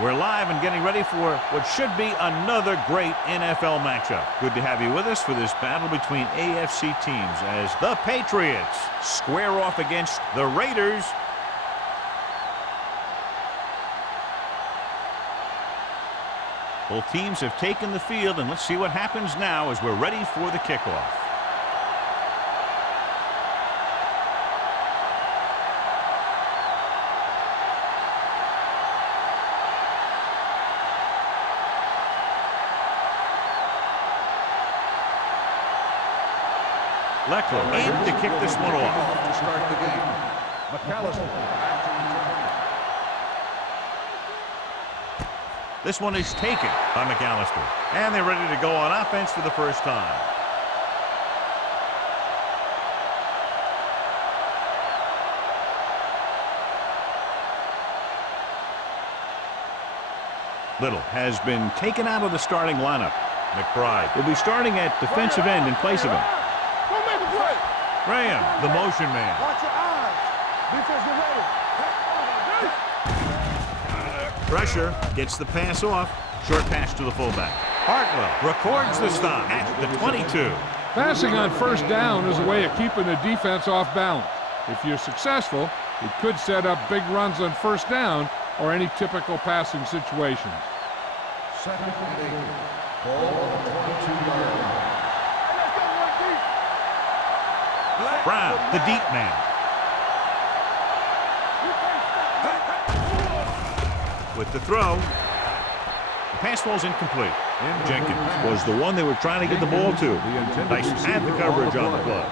We're live and getting ready for what should be another great NFL matchup. Good to have you with us for this battle between AFC teams as the Patriots square off against the Raiders. Both teams have taken the field, and let's see what happens now as we're ready for the kickoff. Leckler aimed to kick this one off. To start the game. McAllister. This one is taken by McAllister. And they're ready to go on offense for the first time. Little has been taken out of the starting lineup. McBride will be starting at defensive end in place of him. Graham, the motion man. Watch your eyes. Defense ready. Pressure gets the pass off. Short pass to the fullback. Hartwell records the stop at the 22. Passing on first down is a way of keeping the defense off balance. If you're successful, it could set up big runs on first down or any typical passing situations. Second and 8. Ball on the 22-yard line. Brown, the deep man. With the throw, the pass falls incomplete. Jenkins was the one they were trying to get the ball to. Nice had the coverage on the play.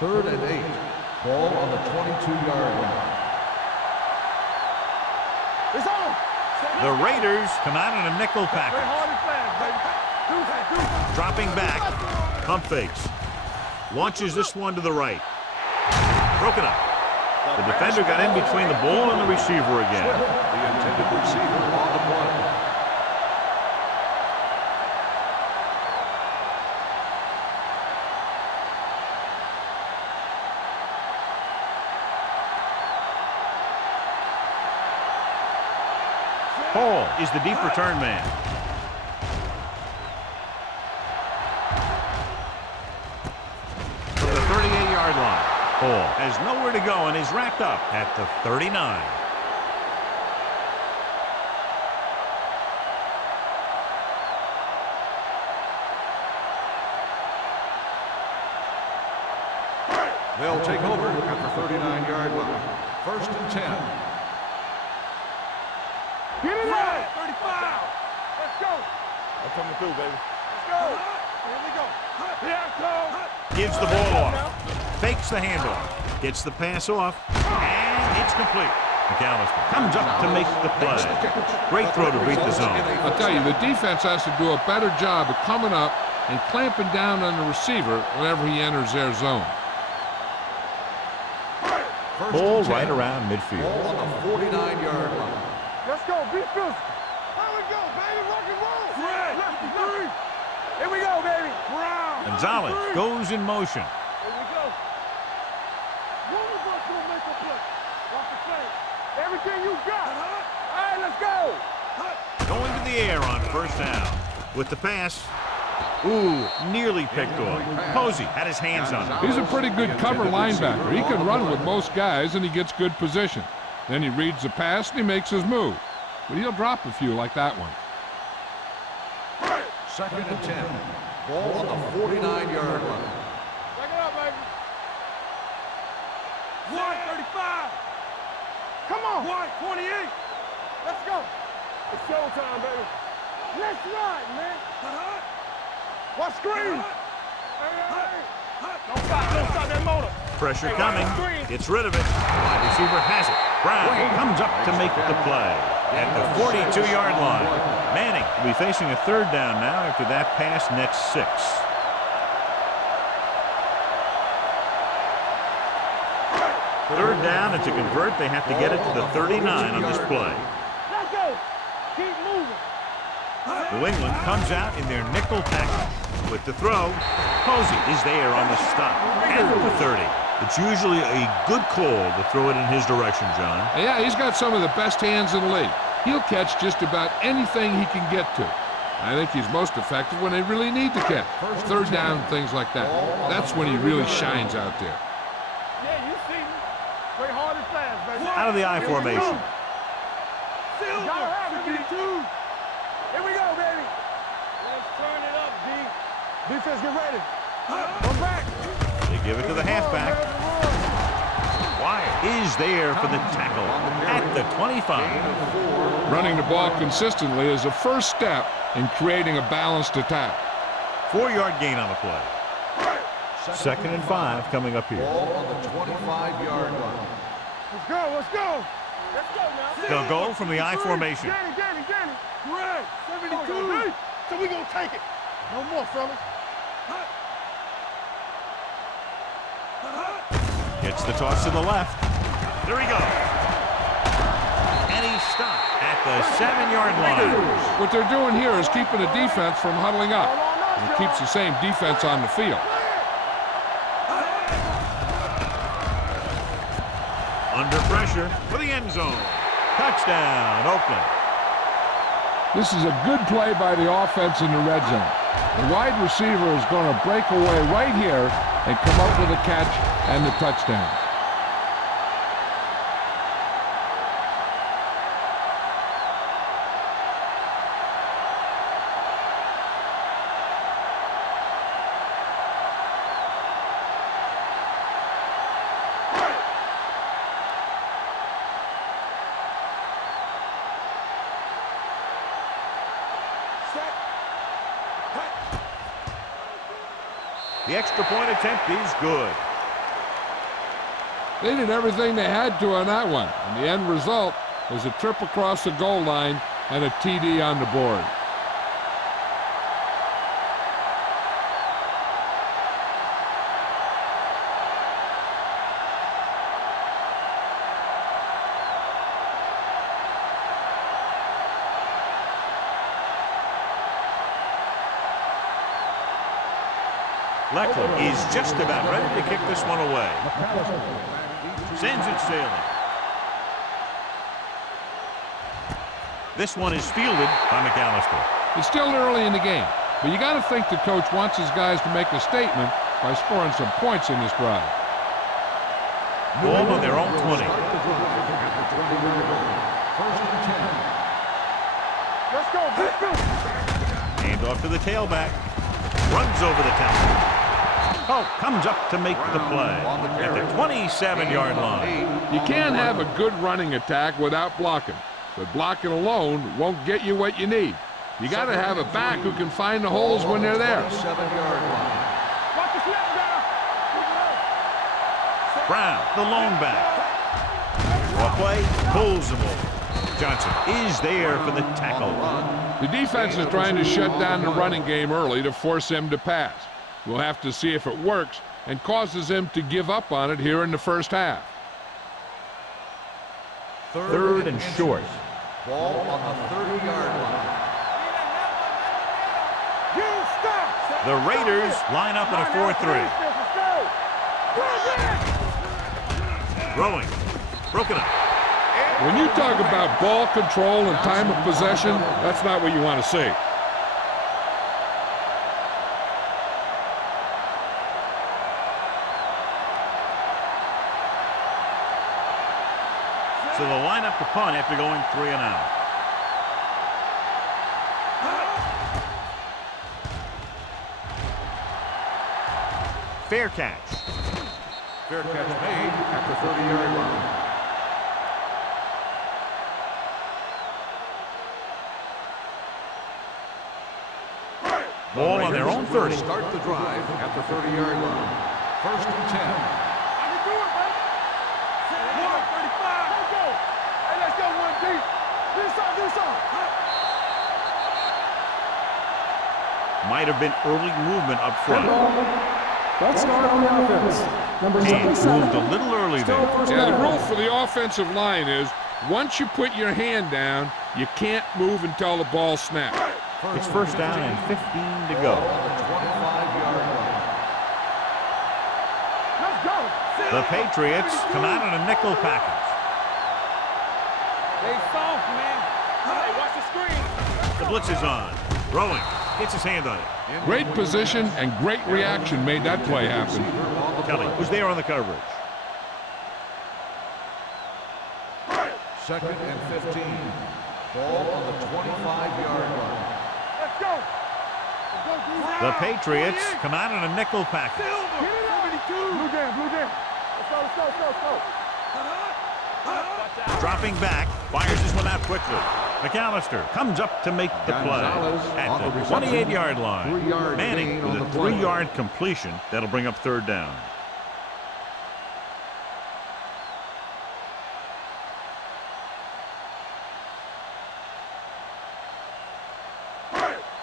Third and 8. Ball on the 22-yard line. It's on. The Raiders come out in a nickel package. Dropping back. Pump fakes. Launches this one to the right. Broken up. The defender got in between the ball and the receiver again. The intended receiver on the play. Hall is the deep return man. From the 38-yard line, Hall has nowhere to go and is racked up at the 39. They'll take over at the 39-yard line. First and 10. Get it right. 35. Let's go. I'm coming through, baby. Let's go. Here we go. Here it goes. Gives the ball off. Fakes the handoff. Gets the pass off. And it's complete. McAllister comes up to make the play. Great throw to beat the zone. I'll tell you, the defense has to do a better job of coming up and clamping down on the receiver whenever he enters their zone. Ball right around midfield. Ball on the 49-yard line. Let's go. Be physical. Here we go, baby. Rock and roll. Three. Here we go, baby. Brown. Gonzalez goes in motion. Here we go. One of us will make a play. Watch the play. Everything you got. All right, let's go. Going to the air on first down. With the pass. Ooh, nearly picked off. Posey had his hands on it. He's a pretty good cover linebacker. He can run with most guys, and he gets good position. Then he reads the pass, and he makes his move. But he'll drop a few like that one. Second and 10. Ball on the 49-yard line. Back it up, baby. 135. Come on. 128. Let's go. It's showtime, baby. Let's ride, man. Watch screen. Don't stop that motor. Pressure coming. Gets rid of it. Wide receiver has it. Brown comes up to make the play at the 42-yard line. Manning will be facing a third down now after that pass nets 6. Third down, and to convert, they have to get it to the 39 on this play. Let's go. Keep moving. New England comes out in their nickel package. With the throw, Posey is there on the stop at the 30. It's usually a good call to throw it in his direction, John. Yeah, he's got some of the best hands in the league. He'll catch just about anything he can get to. I think he's most effective when they really need to catch. Third down, things like that. That's when he really shines out there. Yeah, you see me. Play hard and fast, baby. Out of the I formation. Silver, 72. Here we go, baby. Let's turn it up, D. Defense, get ready. Come back. They give it to the halfback. Wyatt is there for the tackle at the 25. Running the ball consistently is the first step in creating a balanced attack. 4-yard gain on the play. 2nd and 5 coming up here. Ball on the 25-yard line. Let's go, let's go. Let's go now. They'll go from the I formation. Danny. Right. 72. So we gonna take it. No more, fellas. Gets the toss to the left. There he goes. And he stopped at the 7-yard line. What they're doing here is keeping the defense from huddling up. And it keeps the same defense on the field. Under pressure for the end zone. Touchdown, Oakland. This is a good play by the offense in the red zone. The wide receiver is going to break away right here and come up with a catch and the touchdown. The extra point attempt is good. They did everything they had to on that one, and the end result was a trip across the goal line and a TD on the board. Leckler is just about ready to kick this one away. Sends it sailing. This one is fielded by McAllister. It's still early in the game, but you got to think the coach wants his guys to make a statement by scoring some points in this drive. Ball on their own 20. Let's go. Hand off to the tailback. Runs over the temple. Oh, comes up to make the play at the 27-yard line. You can't have a good running attack without blocking, but blocking alone won't get you what you need. You got to have a back who can find the holes when they're there. 7-yard line. Watch the snap down. Brown, the lone back. Off play, pulls the ball. Johnson is there for the tackle. The defense is trying to shut down the running game early to force him to pass. We'll have to see if it works and causes him to give up on it here in the first half. Third and short. Ball on the 30-yard line. You stop. The Raiders line up in a 4-3. Throwing. Broken up. When you talk about ball control and time of possession, that's not what you want to see. So they'll line up the punt after going 3 and out. Fair catch. Fair catch made at the 30-yard line. Ball on their own 30. Start the drive at the 30-yard line. 1st and 10. I can do it, man. 135. Let's go. Hey, let's go, 1D. Do something. Might have been early movement up front. Let's start on the offense. Number And 77. moved a little early there. Yeah, the rule for the offensive line is once you put your hand down, you can't move until the ball snaps. It's first down and 15 to go. On the 25-yard line. Let's go. The Patriots come out in a nickel package. They soft, man. Hey, watch the screen. The blitz is on. Throwing. Gets his hand on it. Great position and great reaction made that play happen. Kelly was there on the coverage. Second and 15. Ball on the 25-yard line. Let's go. The Patriots come out in a nickel package. Get it up. Blue jam, blue jam. Let's go, let's go, let's go, let's go. Dropping back, fires this one out quickly. McAllister comes up to make the play at the 28-yard line. 3-yard Manning gain with on a the play. 3-yard completion. That'll bring up third down.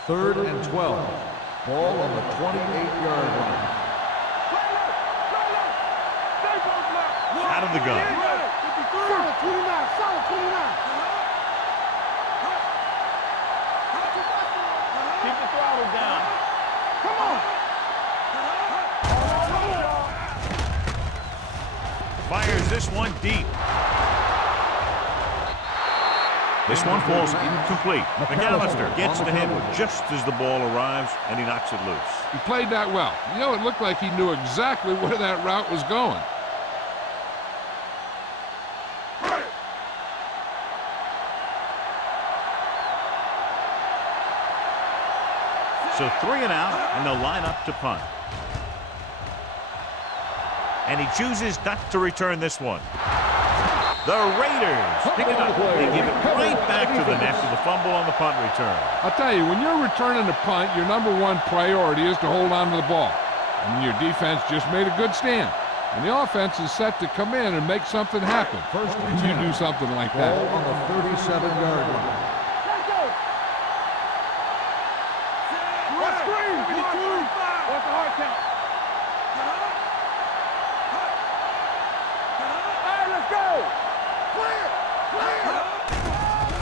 Third and 12. Ball on the 28-yard line. Out of the gun. Solid 29, solid 29. Keep the throttle down. Come on. Fires this one deep. This one falls incomplete. McAllister gets the hit just as the ball arrives, and he knocks it loose. He played that well. You know, it looked like he knew exactly where that route was going. So 3 and out, and they'll line up to punt. And he chooses not to return this one. The Raiders pick it up. They give it right back to the net with the fumble on the punt return. I'll tell you, when you're returning the punt, your number one priority is to hold on to the ball. And your defense just made a good stand. And the offense is set to come in and make something happen. First and When you 10. do something like Ball that. on the 37-yard line. Let's go. What screen? 52. What's the hard count? All right, let's go. Clear.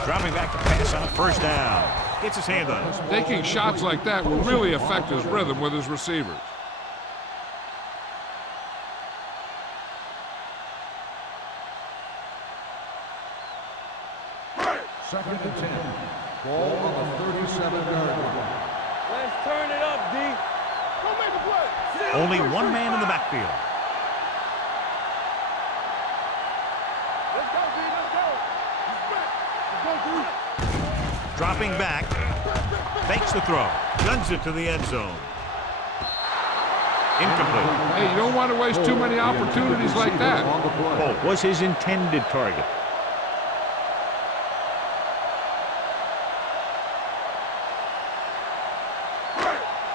Dropping back to pass on first down. Gets his hand on it. Taking shots like that will really affect his rhythm with his receivers. Second and 10. Ball on the 37-yard line. Let's turn it up, D. Go make a play. Only one man in the backfield. Let's go, D. Let's go. Let's go, D. Dropping back. Fakes the throw. Guns it to the end zone. Incomplete. Hey, you don't want to waste too many opportunities like that. On the play. Bolt was his intended target.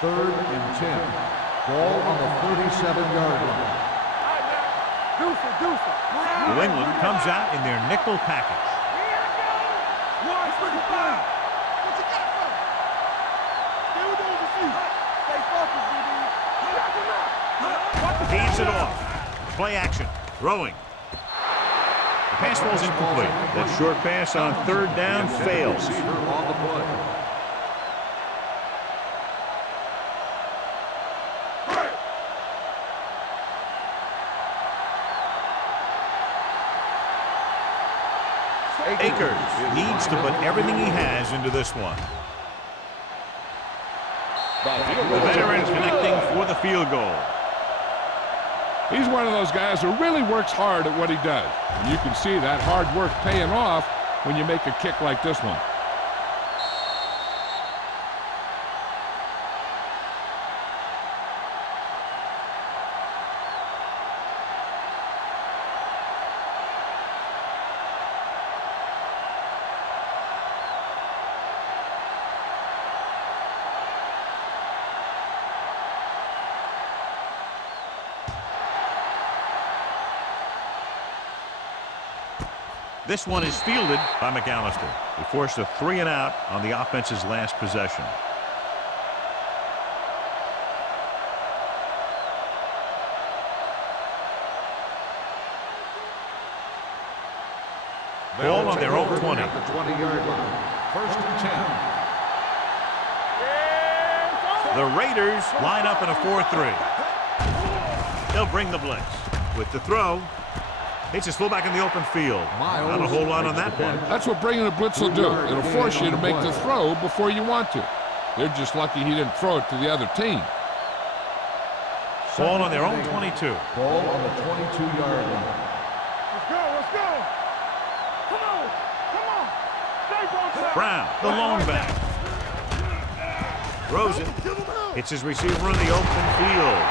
Third and 10. Ball on the 37-yard line. Deuce it, deuce it. New England comes out in their nickel package. One, 25. What you got for me? Stay with those receivers. Stay focused, DB. Lock him up. Hands it off. Play action. Throwing. The pass falls incomplete. That short pass on third down fails. Receiver on the play. Akers needs to put everything he has into this one. The veteran connecting for the field goal. He's one of those guys who really works hard at what he does. And you can see that hard work paying off when you make a kick like this one. This one is fielded by McAllister. He forced a 3 and out on the offense's last possession. Ball on their own 20. At the 20-yard line. First and 10. The Raiders line up in a 4-3. They'll bring the blitz. With the throw, it's his fullback in the open field. Not a whole lot on that one. That's what bringing a blitz will do. It'll force you to make the throw before you want to. They're just lucky he didn't throw it to the other team. Ball on their own 22. Ball on the 22-yard line. Let's go, let's go. Come on, come on. Stay both. Brown, the lone back. Throws it. Hits his receiver in the open field.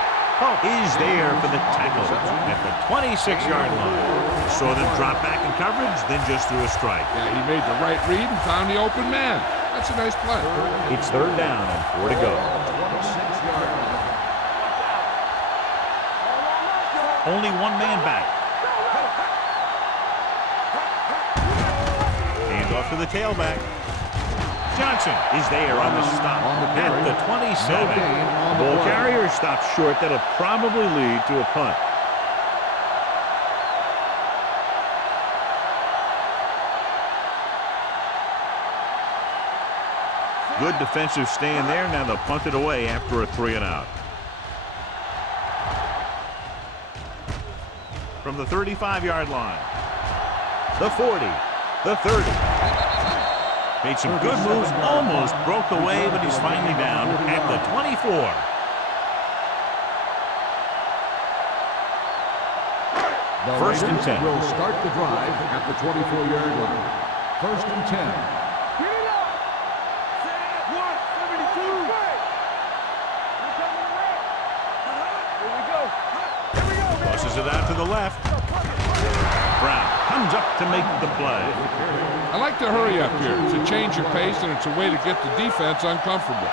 Is there for the tackle at the 26-yard line. Saw them drop back in coverage, then just threw a strike. Yeah, he made the right read and found the open man. That's a nice play. It's third down and 4 to go. 26-yard line. Only one man back. Hand off to the tailback. Johnson is there on the stop at the 27. Ball carrier stops short. That'll probably lead to a punt. Good defensive stand there. Now they'll punt it away after a 3-and-out. From the 35-yard line. The 40. The 30. Made some good moves, almost broke away, but he's finally down at the 24. First and 10. Will start the drive at the 24-yard line. First and 10. Get it up. 172. Here we go. Here we go, man. Tosses it out to the left. Brown comes up to make the play. I like to hurry up here. It's a change of pace, and it's a way to get the defense uncomfortable.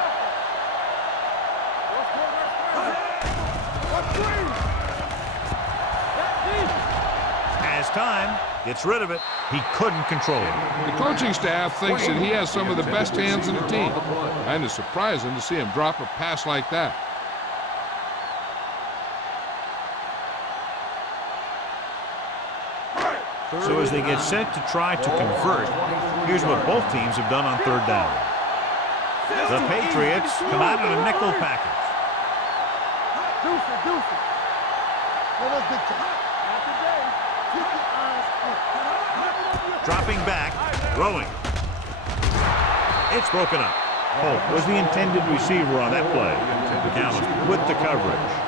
Has time. Gets rid of it. He couldn't control it. The coaching staff thinks that he has some of the best hands in the team. Kind of surprising to see him drop a pass like that. So as they get set to try to convert, here's what both teams have done on third down. The Patriots come out in a nickel package. Dropping back, throwing. It's broken up. Hope was the intended receiver on that play. McAllister with the coverage.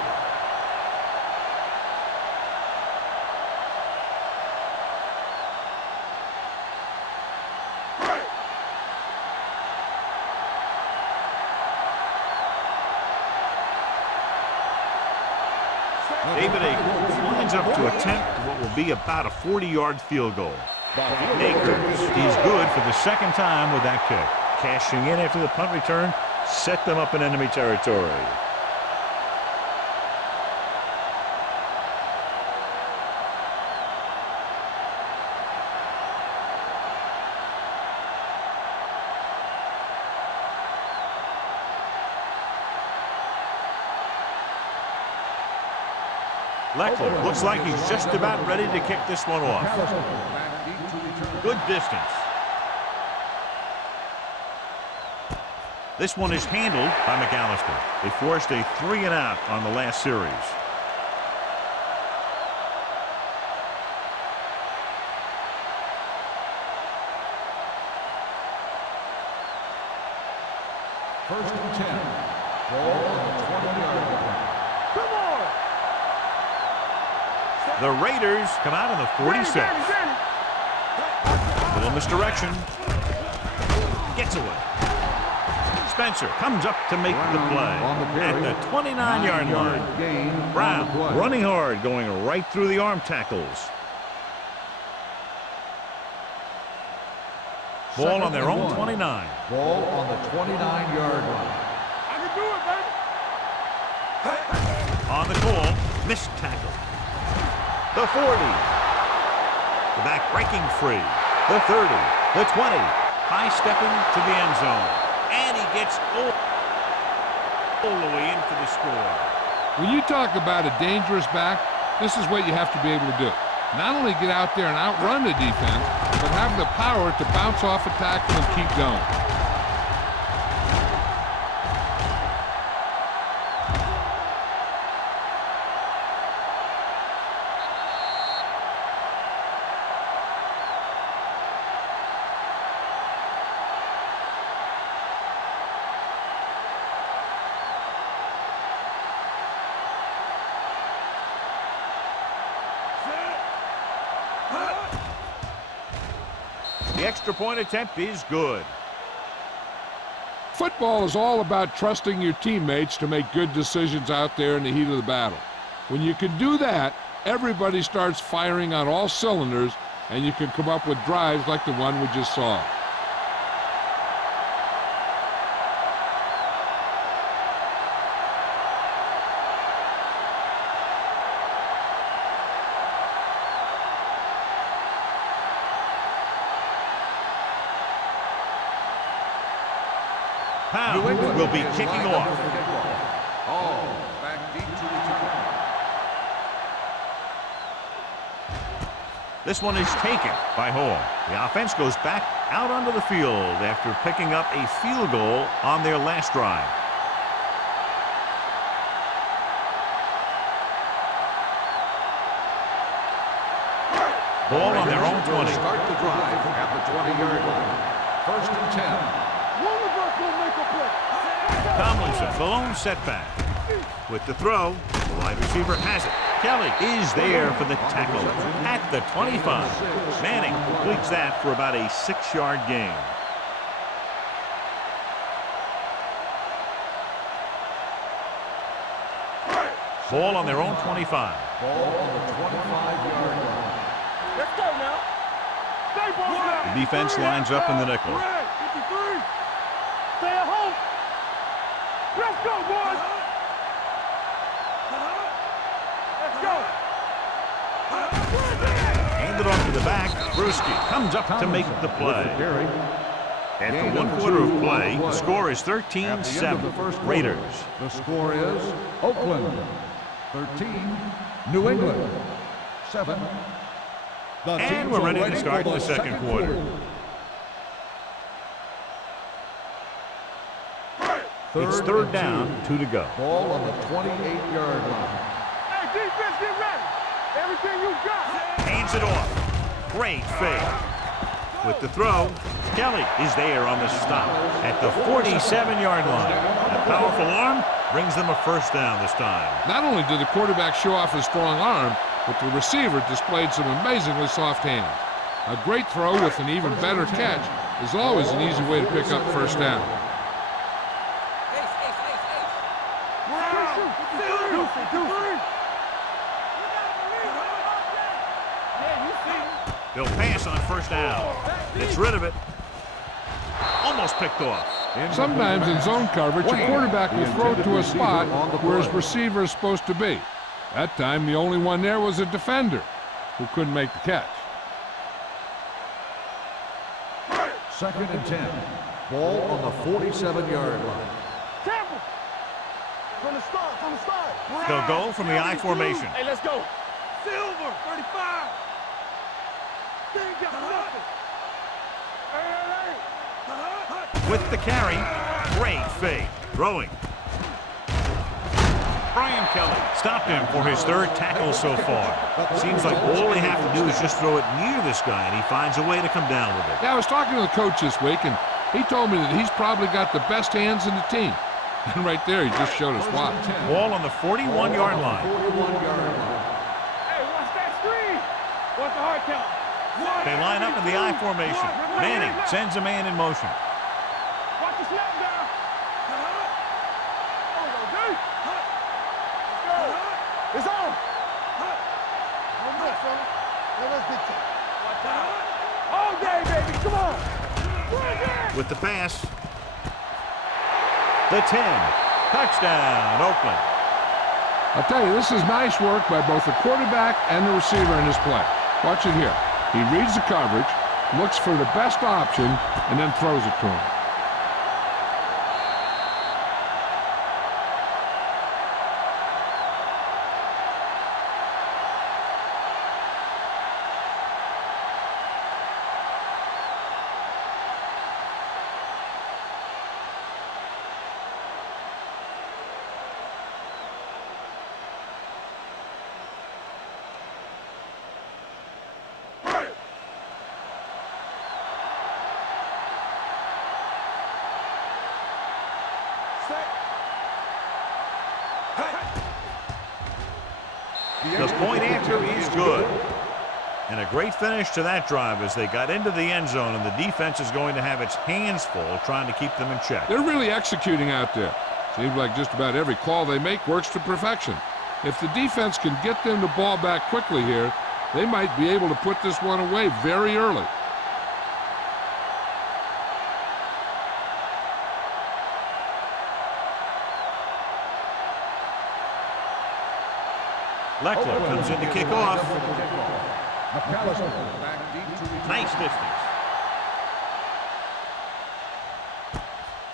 David Akers lines up to attempt what will be about a 40-yard field goal. Akers is good for the second time with that kick. Cashing in after the punt return, set them up in enemy territory. Leckler looks like he's just about ready to kick this one off. Good distance. This one is handled by McAllister. They forced a 3-and-out on the last series. First and 10. Ball on the 20-yard line. Come on. The Raiders come out in the 46. Little misdirection. Gets away. Spencer comes up to make the play at the 29-yard line. Brown running hard, going right through the arm tackles. Ball on their own 29. Ball on the 29-yard line. I can do it, baby. On the call, missed tackle. The 40. The back breaking free. The 30. The 20. High stepping to the end zone. And he gets all the way in for the score. When you talk about a dangerous back, this is what you have to be able to do. Not only get out there and outrun the defense, but have the power to bounce off a tackle and keep going. The extra point attempt is good. Football is all about trusting your teammates to make good decisions out there in the heat of the battle. When you can do that, everybody starts firing on all cylinders, and you can come up with drives like the one we just saw. Pound will be kicking off. Oh, back deep to return. This one is taken by Hall. The offense goes back out onto the field after picking up a field goal on their last drive. Ball on their own 20. Start the drive at the 20-yard line. First and 10. Tomlinson, the lone setback. With the throw, the wide receiver has it. Kelly is there for the tackle at the 25. Manning completes that for about a 6-yard gain. Ball on their own 25. Ball on the 25-yard line. Let's go now. Stay ball now. The defense lines up in the nickel. 53. Stay at home. Let's go, boys. Let's go. Handed off to the back. Brewski comes up to make the play. After 1 quarter of play, the score is 13-7. Raiders. The score is Oakland 13, New England 7. And we're ready to start the second quarter. It's third down, 2 to go. Ball on the 28-yard line. Hey, defense, get ready. Everything you got. Hands it off. Great fake. With the throw, Kelly is there on the stop at the 47-yard line. A powerful arm brings them a first down this time. Not only did the quarterback show off his strong arm, but the receiver displayed some amazingly soft hands. A great throw with an even better catch is always an easy way to pick up first down. They'll pass on first down. Gets rid of it. Almost picked off. Sometimes in zone coverage, a quarterback will throw to a spot where his receiver is supposed to be. That time, the only one there was a defender who couldn't make the catch. Second and 10. Ball on the 47-yard line. Tampa. From the start. They'll go from the I formation. Hey, let's go. Silver, 35. They ain't got nothing. With the carry, great fake. Throwing. Brian Kelly stopped him for his third tackle so far. Seems like all they have to do is just throw it near this guy, and he finds a way to come down with it. Yeah, I was talking to the coach this week, and he told me that he's probably got the best hands in the team. And right there, he just showed us why. Ball on the 41-yard line. 41-yard line. Hey, watch that screen. Watch the hard count. They line up in the I formation. Manning sends a man in motion. Watch the snap down. It's on. One more, fella. Now let's get to it. Watch out. All day, baby. Come on. With the pass. The 10. Touchdown, Oakland. I'll tell you, this is nice work by both the quarterback and the receiver in this play. Watch it here. He reads the coverage, looks for the best option, and then throws it to him. The point answer is good. And a great finish to that drive as they got into the end zone, and the defense is going to have its hands full trying to keep them in check. They're really executing out there. Seems like just about every call they make works to perfection. If the defense can get them the ball back quickly here, they might be able to put this one away very early. Leckler comes in to kick off. Nice distance.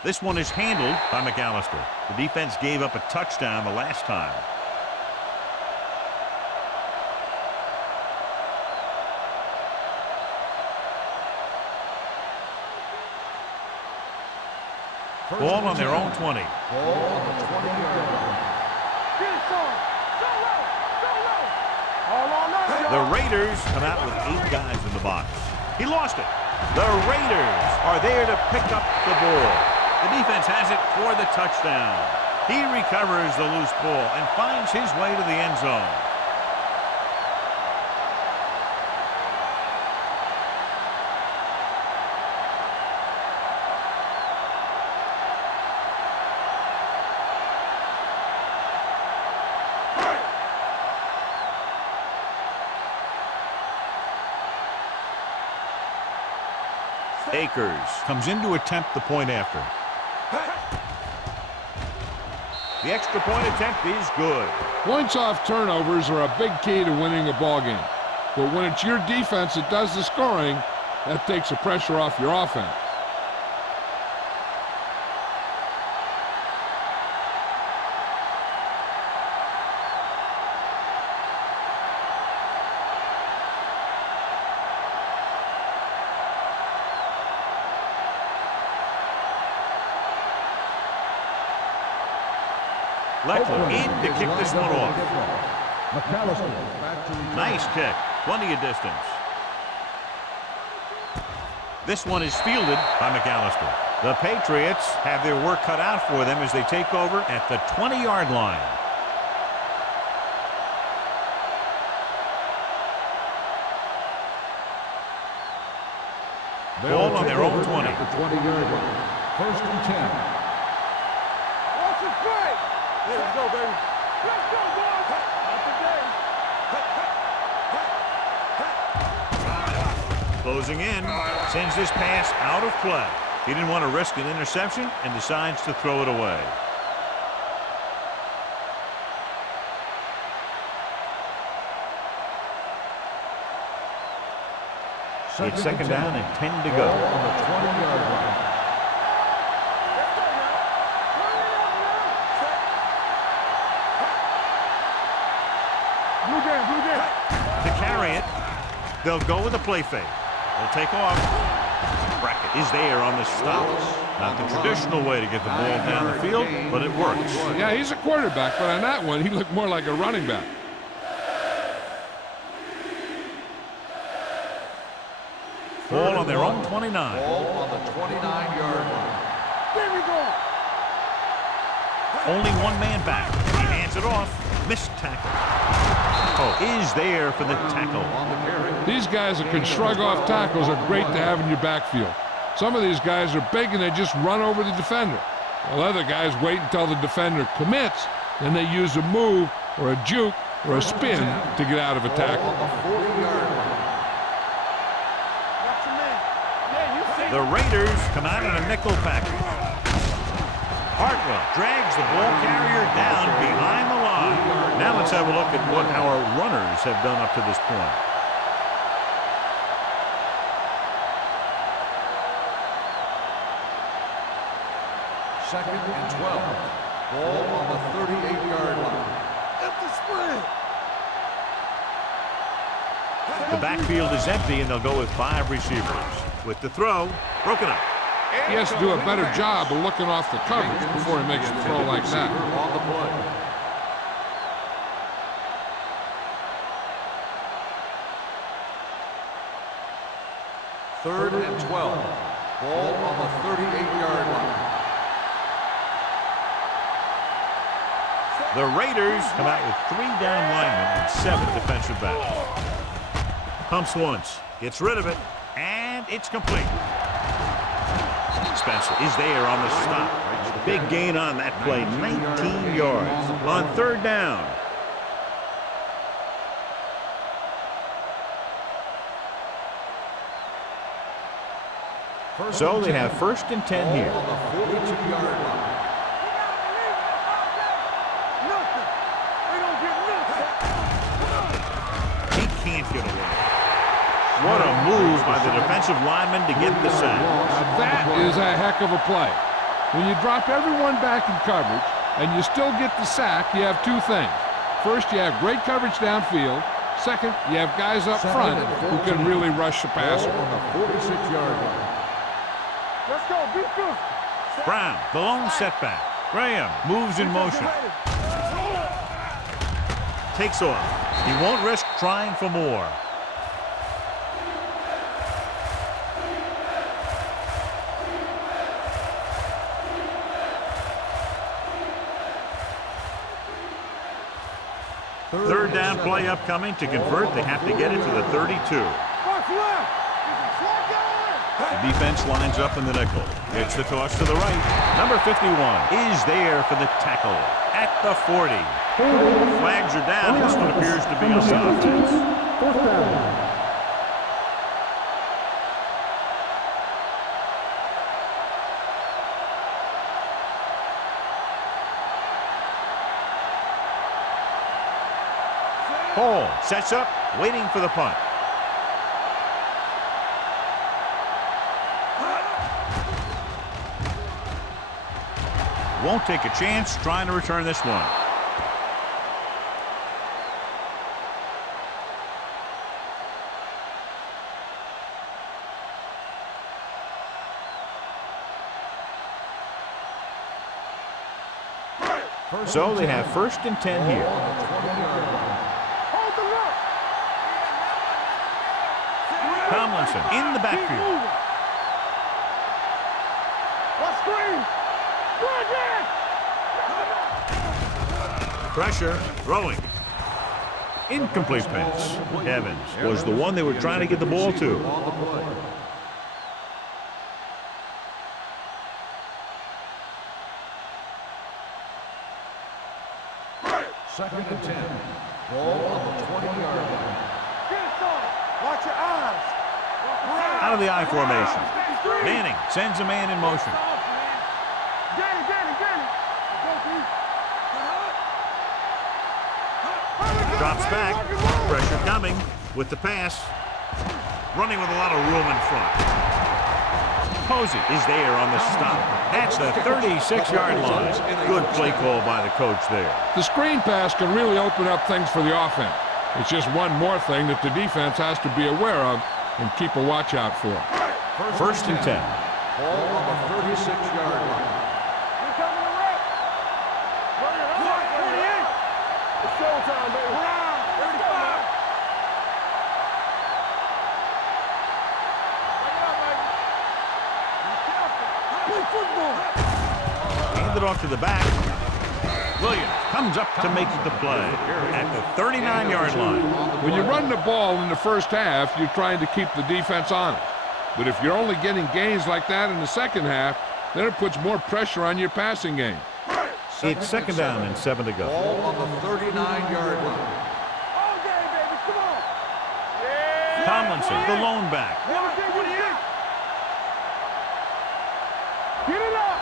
This one is handled by McAllister. The defense gave up a touchdown the last time. Ball on their own 20. Ball on the 20-yard line. The Raiders come out with 8 guys in the box. He lost it. The Raiders are there to pick up the ball. The defense has it for the touchdown. He recovers the loose ball and finds his way to the end zone. Akers comes in to attempt the point after. The extra point attempt is good. Points off turnovers are a big key to winning a ball game. But when it's your defense that does the scoring, that takes the pressure off your offense. Leckler in to kick this one off. Nice kick. Plenty of distance. This one is fielded by McAllister. The Patriots have their work cut out for them as they take over at the 20-yard line. Ball on their own 20. At the 20-yard line. 1st and 10. What's the play? Let's go, baby. Let's go, boys. Not today. Closing in, sends this pass out of play. He didn't want to risk an interception and decides to throw it away. It's second down and 10 to go. On the 20-yard line. To carry it, they'll go with a play fake. They'll take off. Brackett is there on the stop. Not the traditional way to get the ball down the field, but it works. Yeah, he's a quarterback, but on that one, he looked more like a running back. Ball on their own 29. Ball on the 29-yard line. There we go. Only one man back. He hands it off. Missed tackle. Oh, is there for the tackle. On the carry. These guys that can shrug off tackles are great to have in your backfield. Some of these guys are big and they just run over the defender. While other guys wait until the defender commits, then they use a move or a juke or a spin to get out of a tackle. On the 40-yard line. The Raiders come out in a nickel package. Hartwell drags the ball carrier down behind the line. Now let's have a look at what our runners have done up to this point. Second and 12. Ball on the 38-yard line. The backfield is empty, and they'll go with 5 receivers. With the throw, broken up. He has to do a better job of looking off the coverage before he makes a throw like that. On the play. Third and 12. Ball on the 38-yard line. The Raiders come out with 3 down linemen and 7 defensive backs. Pumps once, gets rid of it, and it's complete. Spencer is there on the stop. Big gain on that play, 19 yards on third down. So they have first and 10 here. On the 42-yard line. He can't get away. What a move by the defensive lineman to get the sack. Now that is a heck of a play. When you drop everyone back in coverage and you still get the sack, you have two things. First, you have great coverage downfield. Second, you have guys up front who can really rush the passer. On the 46-yard line. Let's go, defense. Brown, the lone setback. Graham moves in motion. Takes off. He won't risk trying for more. Third down play upcoming. To convert, they have to get it to the 32. The defense lines up in the nickel. It's the toss to the right. Number 51 is there for the tackle at the 40. Flags are down. This one appears to be on the offense. Fourth down. Hall sets up, waiting for the punt. Won't take a chance trying to return this one. So they have first and 10 here. Tomlinson in the backfield. Pressure, throwing. Incomplete pass. Evans was the one they were trying to get the ball to. Second and 10. Ball on the 20-yard line. Watch your eyes. Out of the I formation. Manning sends a man in motion. Drops back. Pressure coming with the pass. Running with a lot of room in front. Posey is there on the stop. That's the 36-yard line. Good play call by the coach there. The screen pass can really open up things for the offense. It's just one more thing that the defense has to be aware of and keep a watch out for. First and 10. Ball on the 36-yard line. It's showtime, baby. 35. Play football. Handed off to the back. Williams comes up to make the play at the 39-yard line. When you run the ball in the first half, you're trying to keep the defense honest. But if you're only getting gains like that in the second half, then it puts more pressure on your passing game. It's second down and 7 to go. Ball on the 39-yard line. All game, baby. Come on. Yeah. Tomlinson, the lone back. Get it up.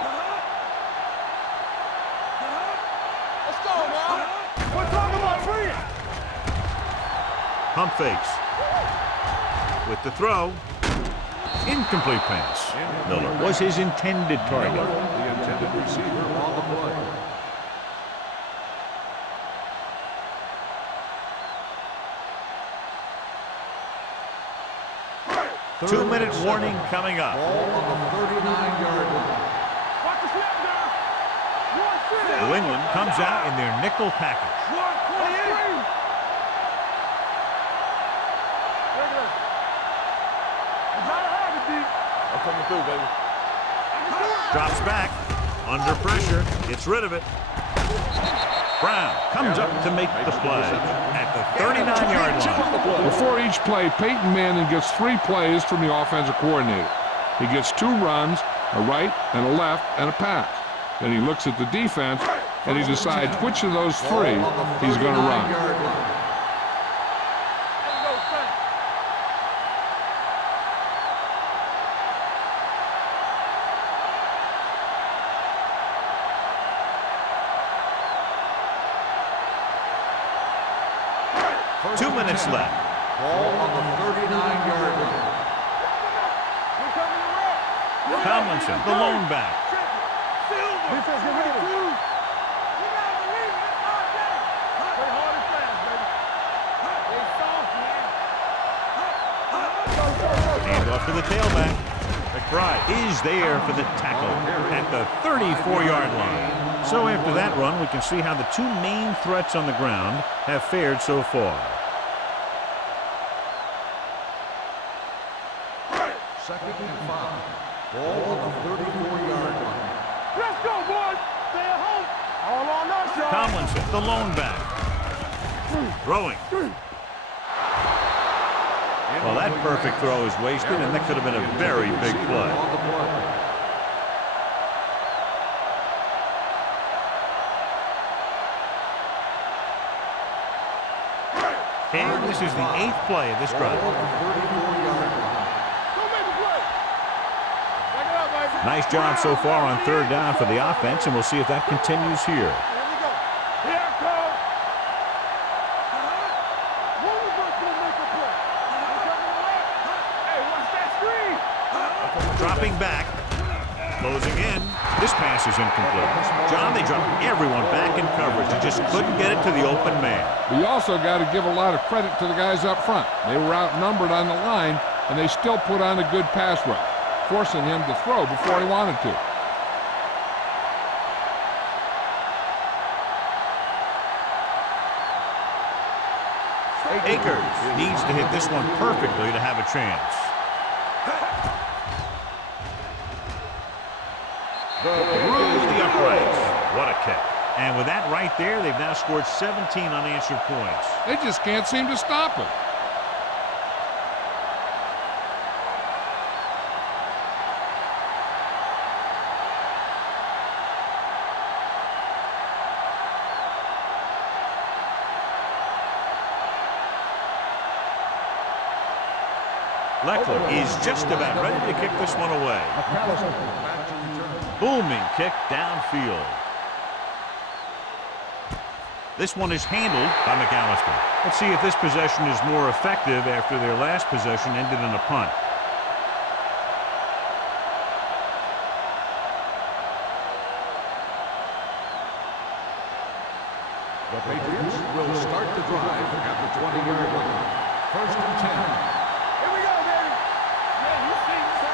Let's go, man. We're talking about free. Pump fakes. With the throw. Incomplete pass. Miller was his intended target. The intended receiver on the play. 2-minute warning coming up. Ball on the 39-yard line. Watch the snap down. New England comes out in their nickel package. I'm coming through, baby. Drops back. Under pressure. Gets rid of it. Brown comes up to make the play at the 39-yard line. Before each play, Peyton Manning gets 3 plays from the offensive coordinator. He gets 2 runs, a right and a left, and a pass. Then he looks at the defense, and he decides which of those 3 he's going to run. Two minutes left. Ball on the 39-yard line. Tomlinson, the lone back. Defense, get ready. Play hard and fast, baby. Hand off to the tailback. McBride is there for the tackle at the 34-yard line. So after that run, we can see how the 2 main threats on the ground have fared so far. Second and 5. Ball on the 34-yard line. Let's go, boys. Stay at home. All on us, y'all. Tomlinson, the lone back. Throwing. Well, that perfect throw is wasted, and that could have been a very big play. And this is the 8th play of this drive. Nice job so far on 3rd down for the offense, and we'll see if that continues here. Here we go. Here it comes. Hey, watch that screen. Dropping back. Closing in. This pass is incomplete. John, they dropped everyone back in coverage. They just couldn't get it to the open man. But you also got to give a lot of credit to the guys up front. They were outnumbered on the line, and they still put on a good pass rush, forcing him to throw before he wanted to. Akers needs to hit this one perfectly to have a chance. Through the uprights. What a kick. And with that right there, they've now scored 17 unanswered points. They just can't seem to stop it. Leckler is just about ready to kick this one away. Booming kick downfield. This one is handled by McAllister. Let's see if this possession is more effective after their last possession ended in a punt. The Patriots will start the drive at the 20-yard line. 1st and 10. Here we go, baby. Yeah, you see this.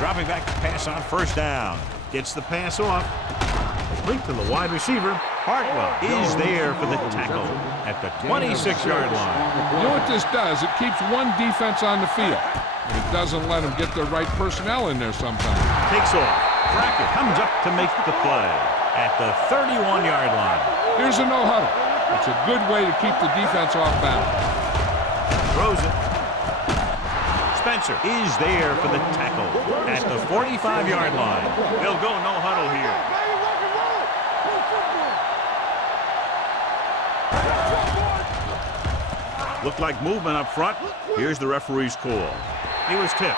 Dropping back to pass on 1st down. Gets the pass off. Complete to the wide receiver. Hartwell is there for the tackle at the 26-yard line. You know what this does? It keeps one defense on the field. And it doesn't let them get the right personnel in there sometimes. Takes off. Brackett comes up to make the play at the 31-yard line. Here's a no-huddle. It's a good way to keep the defense off balance. Throws it. Spencer is there for the tackle at the 45-yard line. They'll go no huddle here. Looked like movement up front. Here's the referee's call. He was tipped.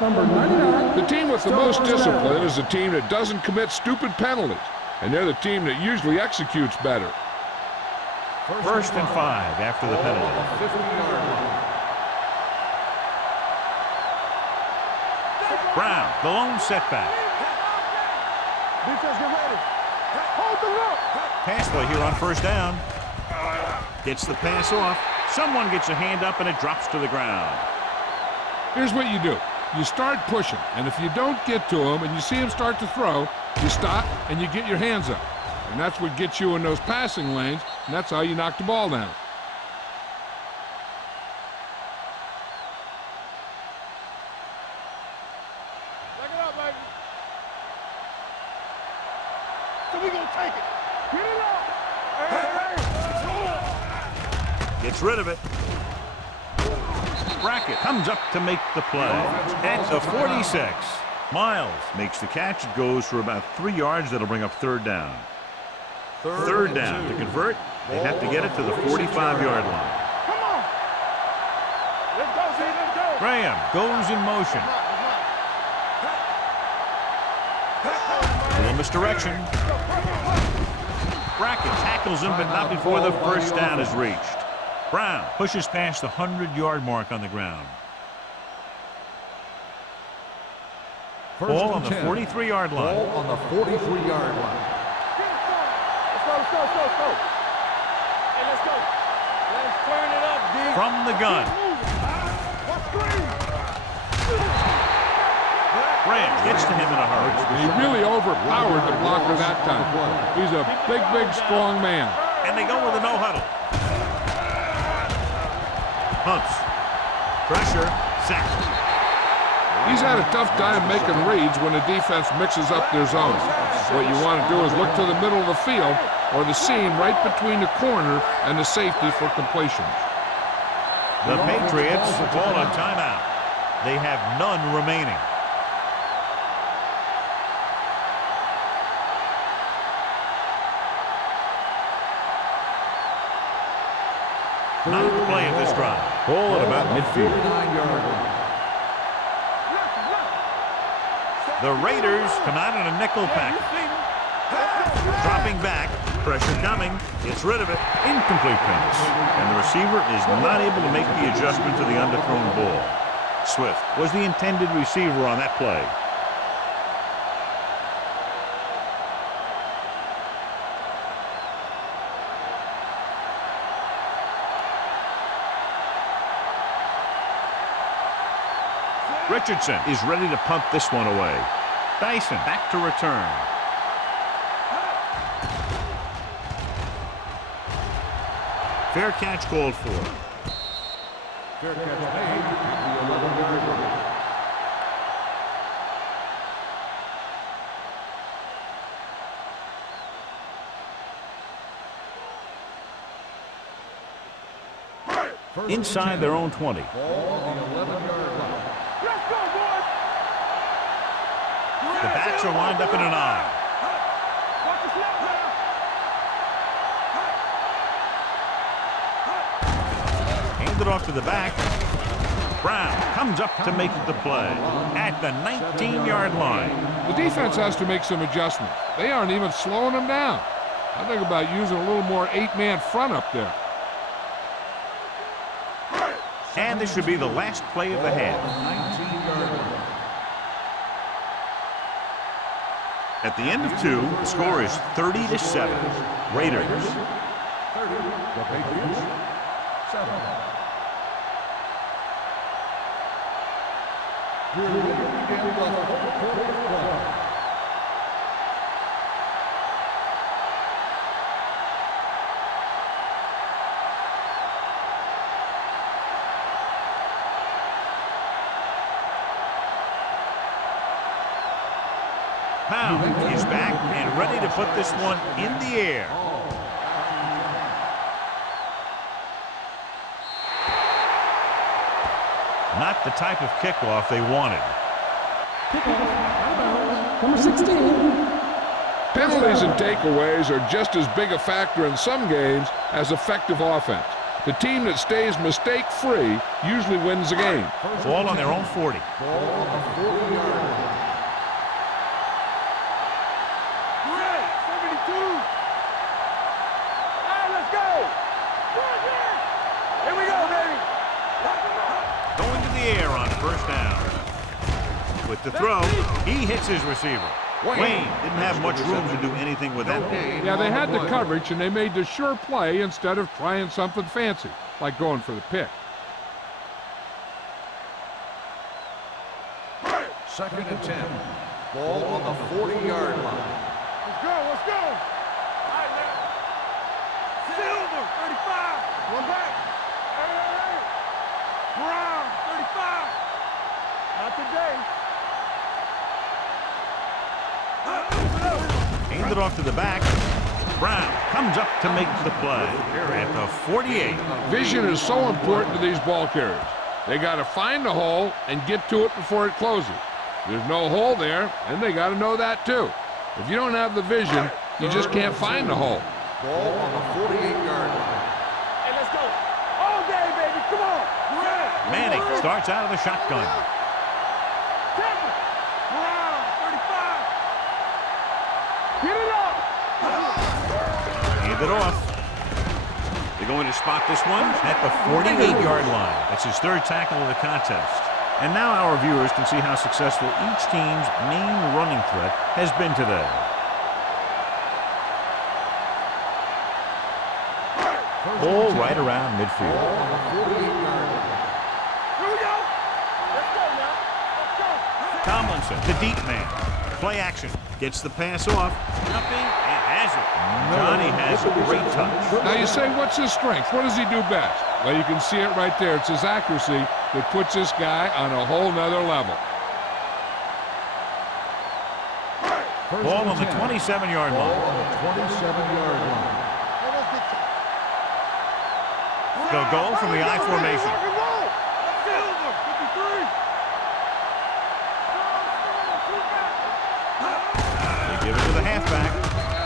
Number 99. The team with the most discipline is the team that doesn't commit stupid penalties. And they're the team that usually executes better. 1st and 5 after the penalty. 50-yard line. Brown, the lone setback. Defense, get ready. Hold the rope. Pass play here on 1st down. Gets the pass off. Someone gets a hand up and it drops to the ground. Here's what you do. You start pushing, and if you don't get to him and you see him start to throw, you stop and you get your hands up. And that's what gets you in those passing lanes, and that's how you knock the ball down. Gets rid of it. Brackett comes up to make the play at the 46. Miles makes the catch. It goes for about 3 yards. That'll bring up third down. Third down. To convert, they have to get it to the 45-yard line. Come on. Let's go, Z. Let's go. Graham goes in motion. A little misdirection. Brackett tackles him, but not before the first down is reached. Brown pushes past the 100-yard mark on the ground. Ball on the 43-yard line. Ball on the 43-yard line. Let's go, let's go, let's go, let's go. Hey, let's go. Let's turn it up, D. From the gun. Graham gets to him in a hurry. He really overpowered the blocker that time. He's a big, big, strong man. And they go with a no-huddle. Hunts. Pressure. Sack. He's had a tough time making reads when the defense mixes up their zones. What you want to do is look to the middle of the field or the seam right between the corner and the safety for completions. The Patriots call a timeout. They have none remaining. Ninth play of this drive. Ball at about midfield. 49-yard line. The Raiders come out in a nickel package. Dropping back. Pressure coming. Gets rid of it. Incomplete pass. And the receiver is not able to make the adjustment to the underthrown ball. Swift was the intended receiver on that play. Richardson is ready to punt this one away. Dyson back to return. Fair catch called for. Fair catch made at the 11-yard line. Inside their own 20. Ball on the 11-yard line. Let's go, boys. The backs are lined up in an I. Watch the snap now. Handed off to the back. Brown comes up to make the play at the 19-yard line. The defense has to make some adjustments. They aren't even slowing them down. I think about using a little more 8-man front up there. And this should be the last play of the half. 19-yard line. At the end of 2, the score is 30-7. Raiders. 30. The Patriots. 7. Here we begin the fourth quarter. Pound is back and ready to put this one in the air. Not the type of kickoff they wanted. Number 16. Penalties and takeaways are just as big a factor in some games as effective offense. The team that stays mistake-free usually wins the game. Ball on their own 40. Ball on the 40-yard line. With the throw, he hits his receiver. Wayne didn't have much room to do anything with that ball. Yeah, they had the coverage, and they made the sure play instead of trying something fancy, like going for the pick. Second and 10. Ball on the 40-yard line. Let's go, let's go. All right, man. Silver, 35. One back. Hey. Brown, 35. Not today. Handed off to the back. Brown comes up to make the play at the 48. Vision is so important to these ball carriers. They got to find the hole and get to it before it closes. There's no hole there, and they got to know that too. If you don't have the vision, you just can't find the hole. Ball on the 48-yard line. Hey, let's go. All day, baby. Come on. Manning starts out of the shotgun. Brown, 35. Get it up. Hand it off. They're going to spot this one at the 48-yard line. That's his third tackle of the contest. And now our viewers can see how successful each team's main running threat has been today. Ball right around midfield. Here we go. Let's go now. Let's go. Tomlinson, the deep man. Play action. Gets the pass off. Jumping and has it. Johnny has a great touch. Now you say, what's his strength? What does he do best? Well, you can see it right there. It's his accuracy that puts this guy on a whole nother level. Ball on the 27-yard Ball line. on the 27-yard line. They'll go from the I formation. Silver, 53. They give it to the halfback.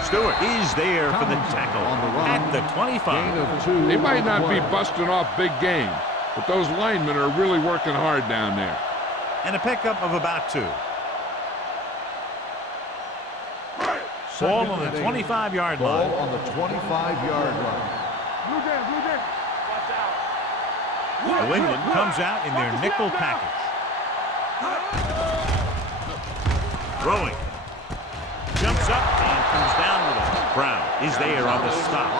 Stewart is there for the tackle at the 25. They might not be busting off big games, but those linemen are really working hard down there. And a pickup of about 2. Ball on the 25-yard Ball line. on the 25-yard line. Blue jam, blue jam. Watch out. New England comes out in their nickel package. Throwing. Jumps up and comes down with it. Brown is there on the stop.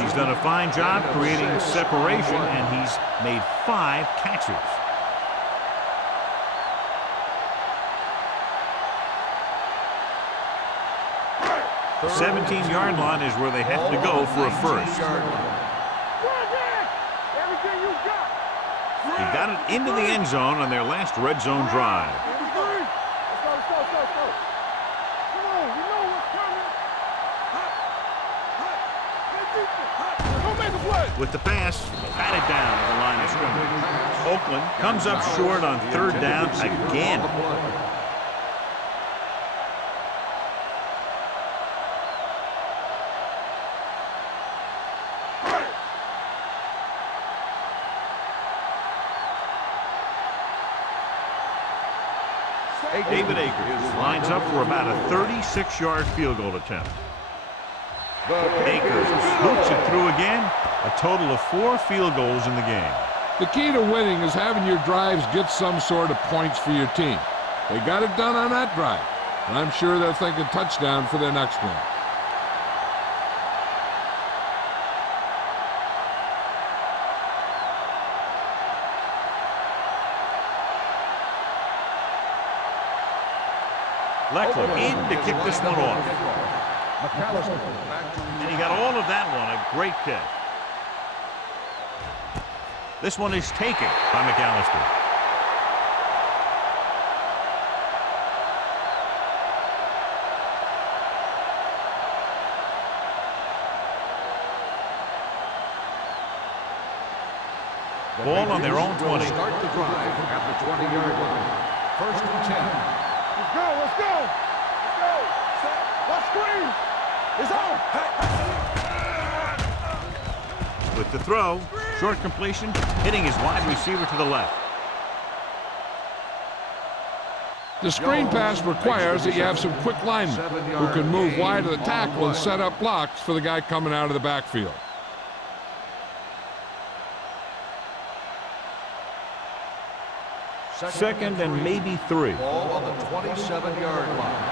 He's done a fine job creating separation, and he's made 5 catches. The 17-yard line is where they have to go for a first. Everything you got. He got it into the end zone on their last red zone drive. Let's go, let's go, let's go. Come on, you know what's coming. Go make a play. With the pass, batted down at the line of scrimmage. Oakland comes up short on 3rd down again. David Akers lines up for about a 36-yard field goal attempt. Akers scoops it through again. A total of 4 field goals in the game. The key to winning is having your drives get some sort of points for your team. They got it done on that drive, and I'm sure they're thinking touchdown for their next one. Leckler in to kick this one off. And he got all of that one. A great kick. This one is taken by McAllister. Ball on their own 20. Start the drive at the 20-yard line. 1st and 10. Let's go, let's go. Let's go. Let's scream. It's on. With the throw, short completion, hitting his wide receiver to the left. The screen pass requires that you have some quick linemen who can move wide of the tackle and set up blocks for the guy coming out of the backfield. Second and maybe 3. Ball on the 27-yard line.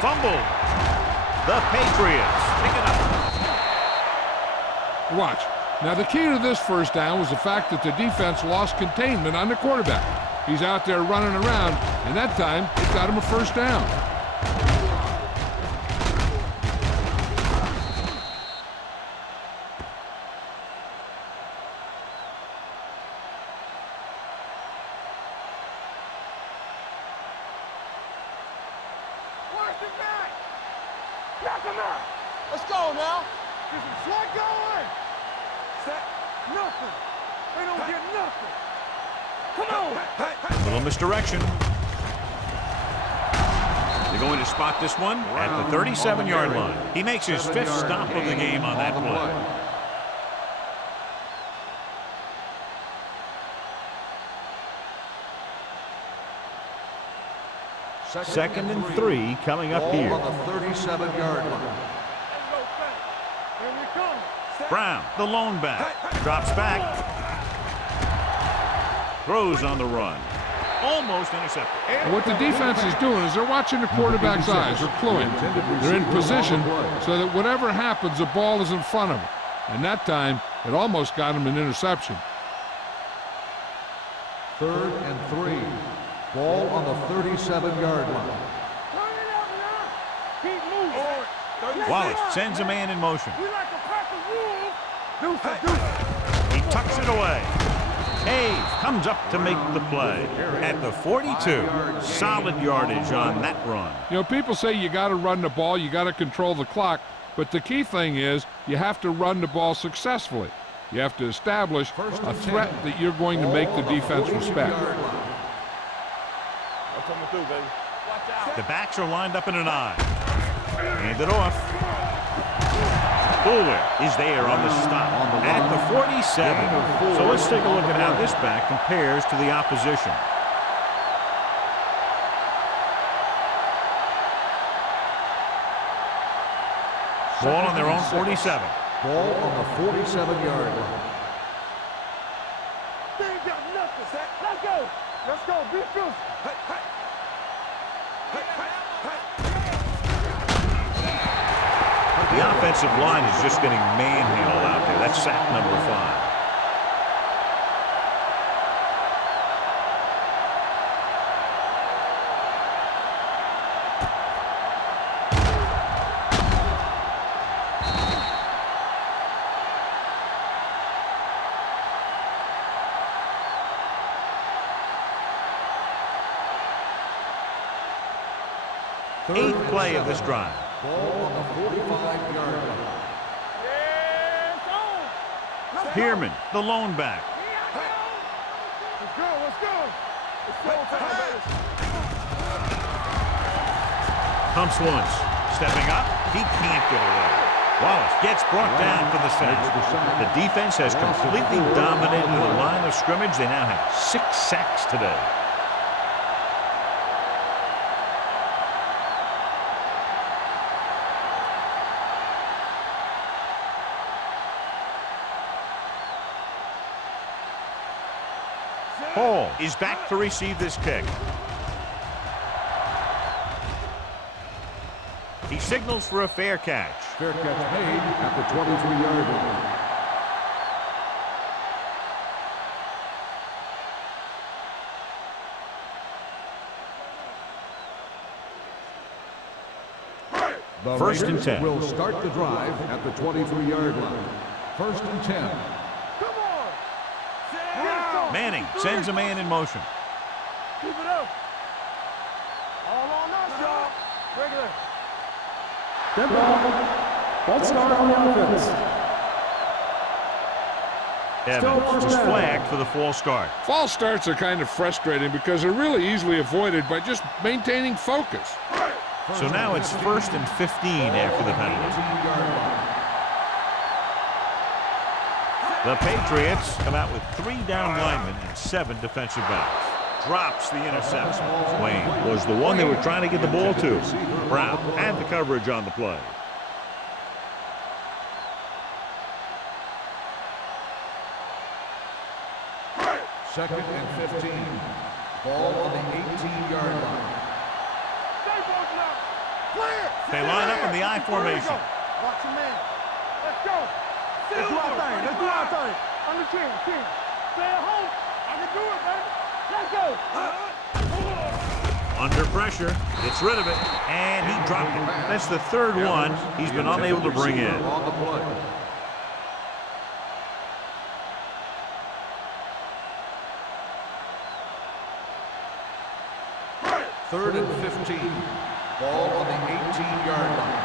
Fumble. The Patriots pick it up. Watch. Now, the key to this first down was the fact that the defense lost containment on the quarterback. He's out there running around, and that time it got him a first down. Knock him out. Let's go now. This is what going. Set. Nothing. They don't get nothing. Come on. A little misdirection. They're going to spot this one at the 37-yard line. He makes his 5th stop of the game on that play. Second and 3 coming up here. On the 37-yard line. Brown, the lone back, drops back, throws on the run. Almost intercepted. What the defense is doing is they're watching the quarterback's eyes. They're cluing. They're in position so that whatever happens, the ball is in front of them. And that time, it almost got him an interception. 3rd and 3. Ball on the 37-yard line. Keep moving. Wallace sends a man in motion. We like a pack of wolves. Deuce. He tucks it away. Hayes comes up to make the play at the 42. Solid yardage on that run. You know, people say you got to run the ball, you got to control the clock, but the key thing is you have to run the ball successfully. You have to establish a threat that you're going to make the defense respect. The backs are lined up in an I. Hand it off. Fuller is there on the stop at the 47. So let's take a look at how this back compares to the opposition. Ball on their own 47. Ball on the 47-yard line. They ain't got nothing. Let's go. Let's go. Be fierce. The offensive line is just getting manhandled out there. That's sack number 5. Eighth play of this drive. Ball on the 45-yard line. Pierman, the lone back. Let's go. Let's go. It's go time, baby. Pumps once. Stepping up. He can't get away. Wallace gets brought down for the sack. The defense has completely dominated the line of scrimmage. They now have 6 sacks today. Hall is back to receive this kick. He signals for a fair catch. Fair catch made at the 23-yard line. First and 10. Will start the drive at the 23-yard line. First and 10. Manning sends a man in motion. Keep it up. All on us, y'all. Regular. Dead ball. False start on the offense. Evans is flagged for the false start. False starts are kind of frustrating because they're really easily avoided by just maintaining focus. So now it's 1st and 15 after the penalty. The Patriots come out with 3 down linemen and 7 defensive backs. Drops the interception. Wayne was the one they were trying to get the ball to. Brown had the coverage on the play. Second and 15. Ball on the 18-yard line. They line up in the I formation. Watch your man. Let's go. Let's do our thing. Let's do our thing. I'm the king. Stay at home. I can do it, baby. Let's go. Under pressure, gets rid of it, and he dropped it. That's the 3rd one he's been unable to bring in. On the play. Third and 15. Ball on the 18-yard line.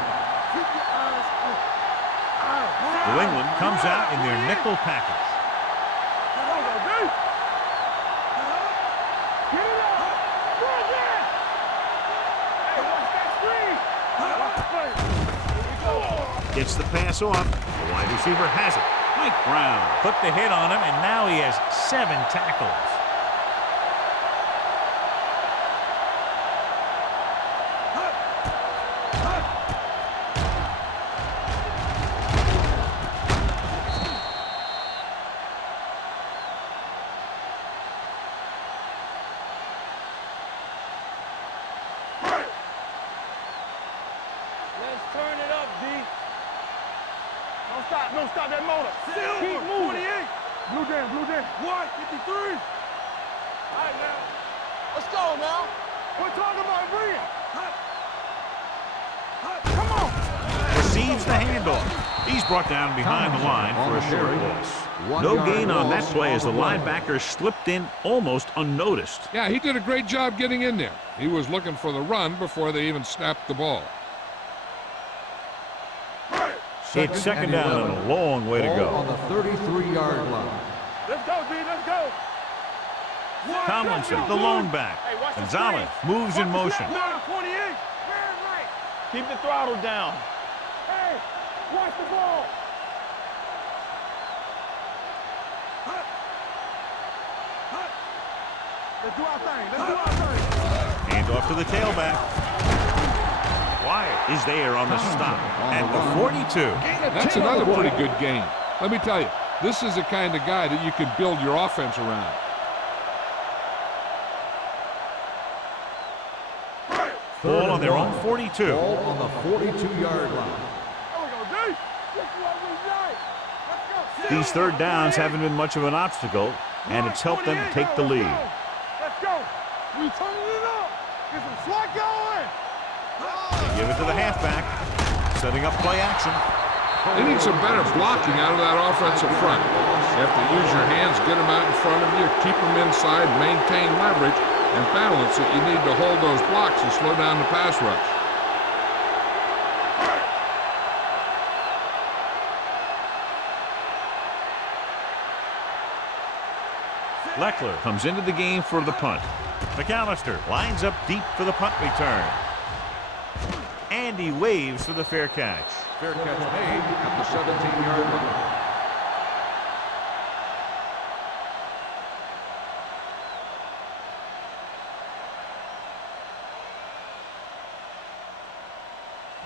New England comes out in their nickel package. Gets the pass off. The wide receiver has it. Mike Brown put the hit on him, and now he has 7 tackles. Don't stop that motor. Keep moving. 28. Blue jam, blue jam. 153. All right, now. Let's go, now. We're talking about bringing. Come on. Receives the handoff. He's brought down behind the line for a short loss. No gain on that play as the linebacker slipped in almost unnoticed. Yeah, he did a great job getting in there. He was looking for the run before they even snapped the ball. It's second down and a long way to go. On the 33-yard line. Let's go, D. Let's go. Tomlinson, the lone back. Gonzalez moves in motion. 28. Keep the throttle down. Hey, watch the ball. Let's do our thing. Let's do our thing. Hand off to the tailback. Wyatt is there on the stop at the 42. That's another pretty good game. Let me tell you, this is the kind of guy that you can build your offense around. Ball on their own 42. Ball on the 42-yard line. These third downs haven't been much of an obstacle, and it's helped them take the lead. Let's go. We turning it up. Get some slack going. They give it to the halfback, setting up play action. They need some better blocking out of that offensive front. You have to use your hands, get them out in front of you, keep them inside, maintain leverage, and balance it. You need to hold those blocks and slow down the pass rush. Leckler comes into the game for the punt. McAllister lines up deep for the punt return. And he waves for the fair catch. Fair catch made at the 17-yard line.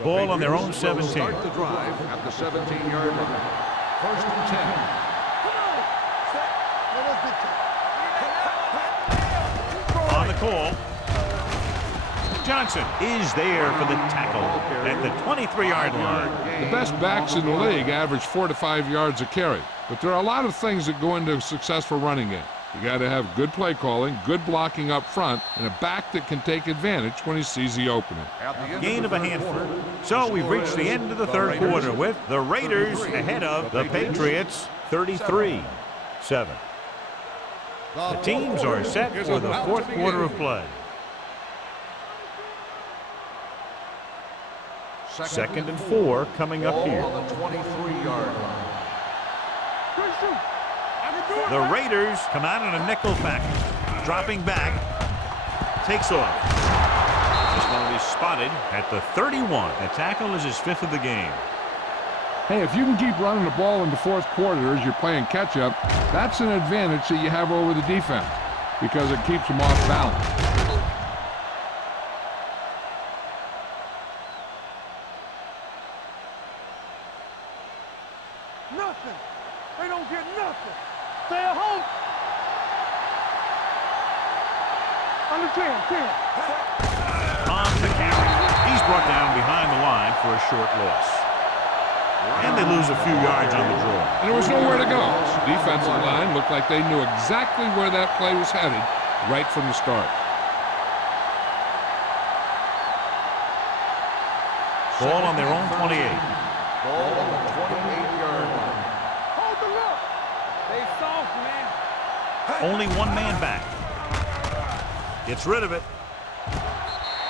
Ball on their own 17. Start the drive at the 17-yard line. First and 10. On the call. Johnson is there for the tackle at the 23-yard line. The best backs in the league average 4 to 5 yards a carry, but there are a lot of things that go into a successful running game. You got to have good play calling, good blocking up front, and a back that can take advantage when he sees the opening. Gain of a handful. So we've reached the end of the third quarter with the Raiders ahead of the Patriots 33-7. The teams are set for the fourth quarter of play. Second and 4 coming up here. On the 23-yard line. The Raiders come out in a nickel package. Dropping back. Takes off. This one is spotted at the 31. The tackle is his 5th of the game. Hey, if you can keep running the ball in the fourth quarter as you're playing catch-up, that's an advantage that you have over the defense because it keeps them off balance. Nothing. They don't get nothing. Stay at home. Under 10. On the carry. He's brought down behind the line for a short loss. And they lose a few yards on the draw. And there was nowhere to go. The defensive line looked like they knew exactly where that play was headed right from the start. Ball on their own 28. Ball on the 28-yard line. Hold the look. They soft, man. Only one man back. Gets rid of it.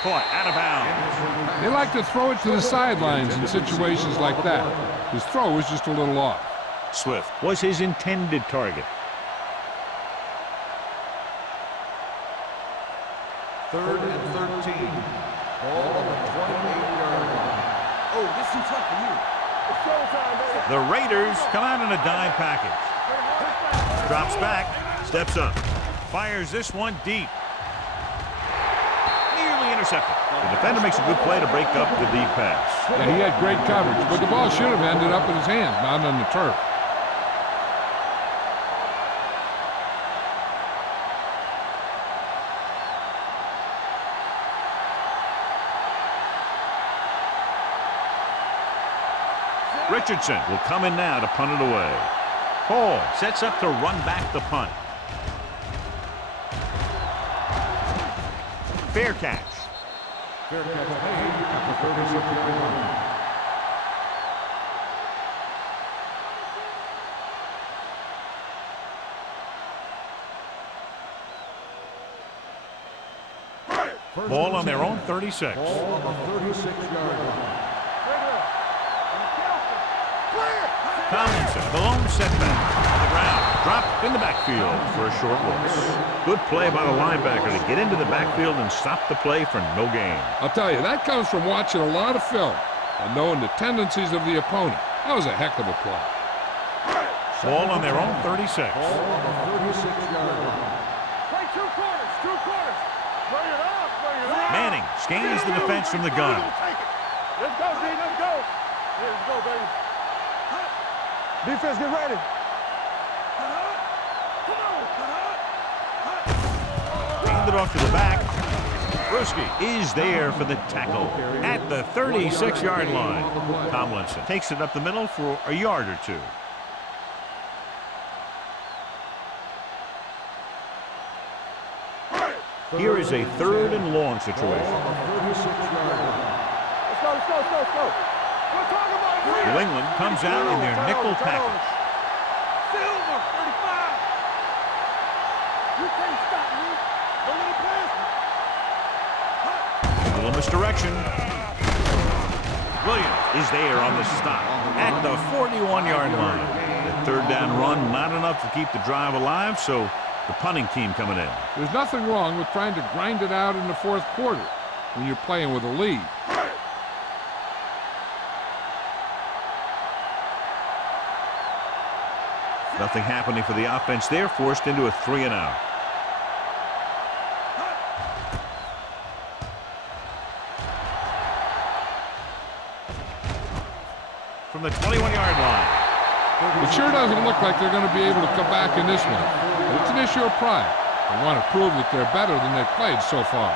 Caught out of bounds. They like to throw it to the sidelines in situations like that. His throw was just a little off. Swift was his intended target. 3rd and 13. Ball on the 28-yard line. Oh, this is too tough for you. It's showtime, baby. The Raiders come out in a dime package. Drops back, steps up, fires this one deep. Nearly intercepted. The defender makes a good play to break up the deep pass. Yeah, he had great coverage, but the ball should have ended up in his hands, not on the turf. Richardson will come in now to punt it away. Hall sets up to run back the punt. Fair catch. Fair catch made at the 36-yard line. Ball on their own 36. Ball on the 36-yard line. Tomlinson, the lone setback on the ground, dropped in the backfield for a short loss. Good play by the linebacker to get into the backfield and stop the play for no gain. I'll tell you, that comes from watching a lot of film and knowing the tendencies of the opponent. That was a heck of a play. Ball on their own 36. Ball on the 36-yard line. Play two corners, two corners. Bring it up, bring it up. Manning scans the defense from the gun. Let's go, D, let's go. Yeah, let's go, baby. Defense, get ready. Handed off to the back. Bruschi is there for the tackle at the 36-yard line. Tomlinson takes it up the middle for a yard or two. Here is a 3rd and long situation. Let's go, let's go, let's go, let's go. We're talking about New England comes out in their nickel package. Silver, 35. You can't stop me. Don't let it pass me. A little misdirection. Williams is there on the stop at the 41-yard line. The 3rd down run not enough to keep the drive alive, so the punting team coming in. There's nothing wrong with trying to grind it out in the 4th quarter when you're playing with a lead. Nothing happening for the offense there, forced into a 3-and-out. From the 21-yard line. It sure doesn't look like they're going to be able to come back in this one, but it's an issue of pride. They want to prove that they're better than they've played so far.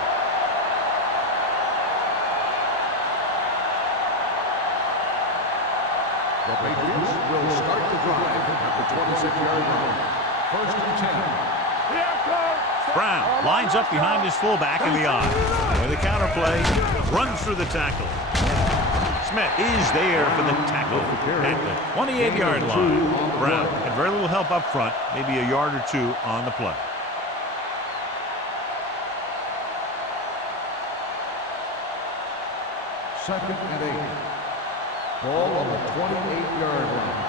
The Patriots will start the drive at the 26-yard line. 1st and 10. Here comes. Brown lines up behind his fullback in the eye. With the counter play, runs through the tackle. Smith is there for the tackle at the 28-yard line. Brown had very little help up front, maybe a yard or two on the play. Second and 8. Ball on the 28-yard line.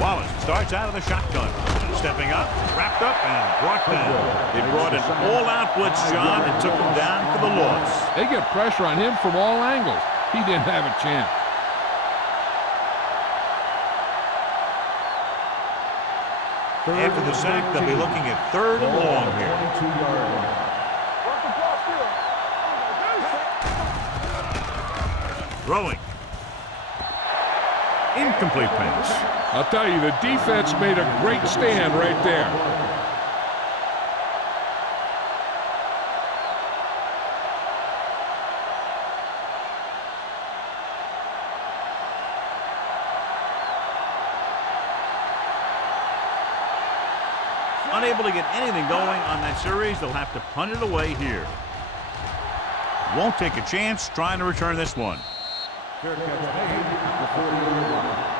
Wallace starts out of the shotgun. Stepping up, wrapped up, and brought down. They brought an all-out blitz, John, and took him down for the loss. They get pressure on him from all angles. He didn't have a chance. After the sack, they'll be looking at 3rd and long here. 22-yard line. Throwing. Incomplete pass. I'll tell you, the defense made a great stand right there. Unable to get anything going on that series, they'll have to punt it away here. Won't take a chance trying to return this one. Fair catch made at the 40-yard line.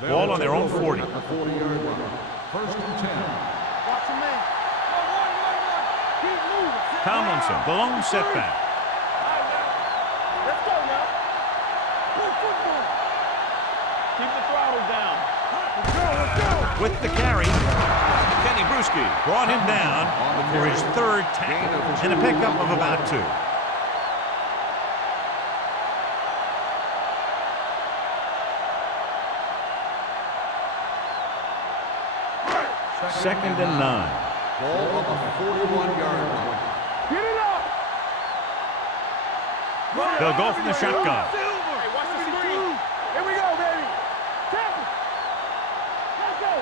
Ball on their own 40. At the 40-yard line. First and 10. Watch your man. Keep moving. Tomlinson, the lone setback. All right, now. Let's go now. Move football. Keep the throttle down. Let's go, let's go. With the carry, Kenny Bruschi brought him down for his third tackle and a pickup of about 2. Second and 9. Ball on the 41-yard line. Get it up. They'll go from the shotgun. Hey, watch the screen. Here we go, baby. Tackle. Let's go.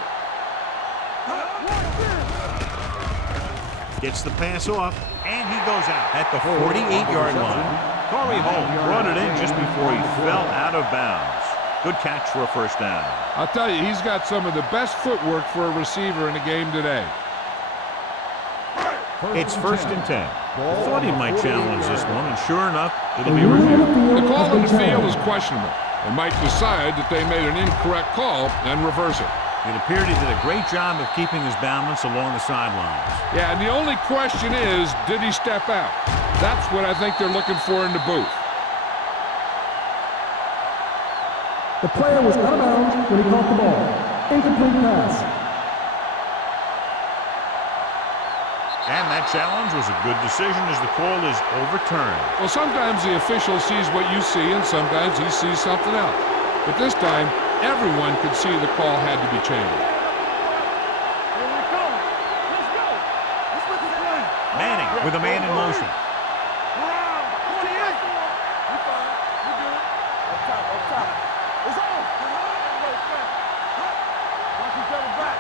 Gets the pass off, and he goes out at the 48-yard line. Corey Holt brought it in just before he fell out of bounds. Good catch for a first down. I'll tell you, he's got some of the best footwork for a receiver in the game today. It's first and 10. I thought he might challenge this one, and sure enough, it'll be reviewed. The call on the field is questionable. They might decide that they made an incorrect call and reverse it. It appeared he did a great job of keeping his balance along the sidelines. Yeah, and the only question is, did he step out? That's what I think they're looking for in the booth. The player was out of bounds when he caught the ball. Incomplete pass. And that challenge was a good decision as the call is overturned. Well, sometimes the official sees what you see, and sometimes he sees something else. But this time, everyone could see the call had to be changed. Here we go. Let's go. Let's look at play. Manning with a man in motion. Around 28. We fine. We good. Up top, up top. It's on. Watch each other back.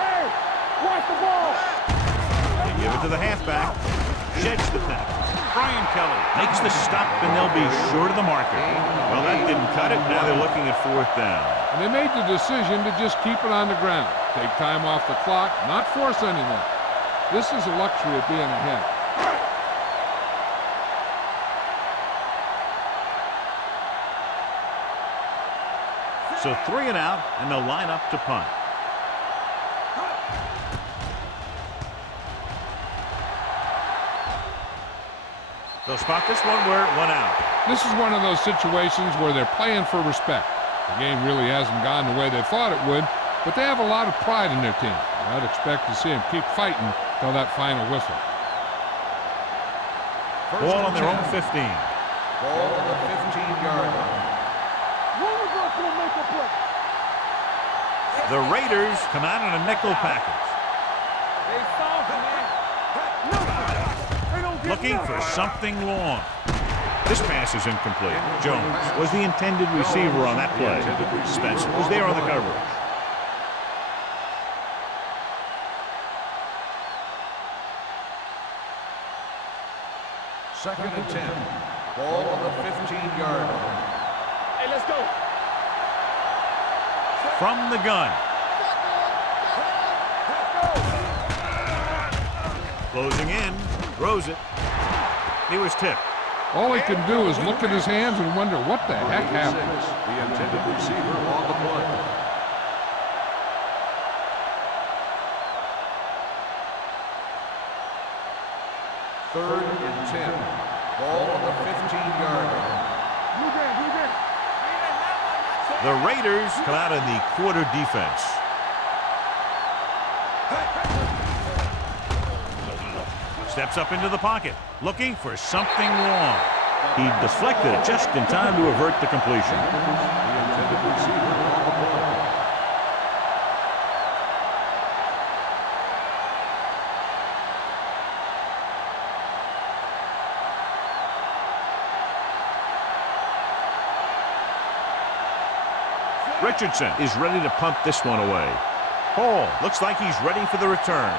Hey, watch the ball. They give it to the halfback. Sheds the tackle. Brian Kelly makes the stop, and they'll be short of the marker. Well, that didn't cut it. Now they're looking at fourth down. And they made the decision to just keep it on the ground. Take time off the clock, not force anything. This is a luxury of being ahead. So 3 and out, and they'll line up to punt. They'll spot this one where it went out. This is one of those situations where they're playing for respect. The game really hasn't gone the way they thought it would, but they have a lot of pride in their team. I'd expect to see them keep fighting till that final whistle. Ball on their own 15. Ball on the 15-yard line. One of us will make a play. The Raiders come out in a nickel package. They soft, man. No. They don't get Looking for something long. This pass is incomplete. Jones was the intended receiver on that play. Spencer was there on the coverage. Second and 10. Ball on the 15-yard line. Hey, let's go. From the gun. Closing in. Throws it. He was tipped. All he can do is look at his hands and wonder what the heck happened. The intended receiver on the play. Third and 10. Ball on the 15-yard line. Blue game, blue game. The Raiders come out in the quarter defense. Steps up into the pocket, looking for something long. He deflected it just in time to avert the completion. The intended receiver on the play. Richardson is ready to punt this one away. Hall looks like he's ready for the return.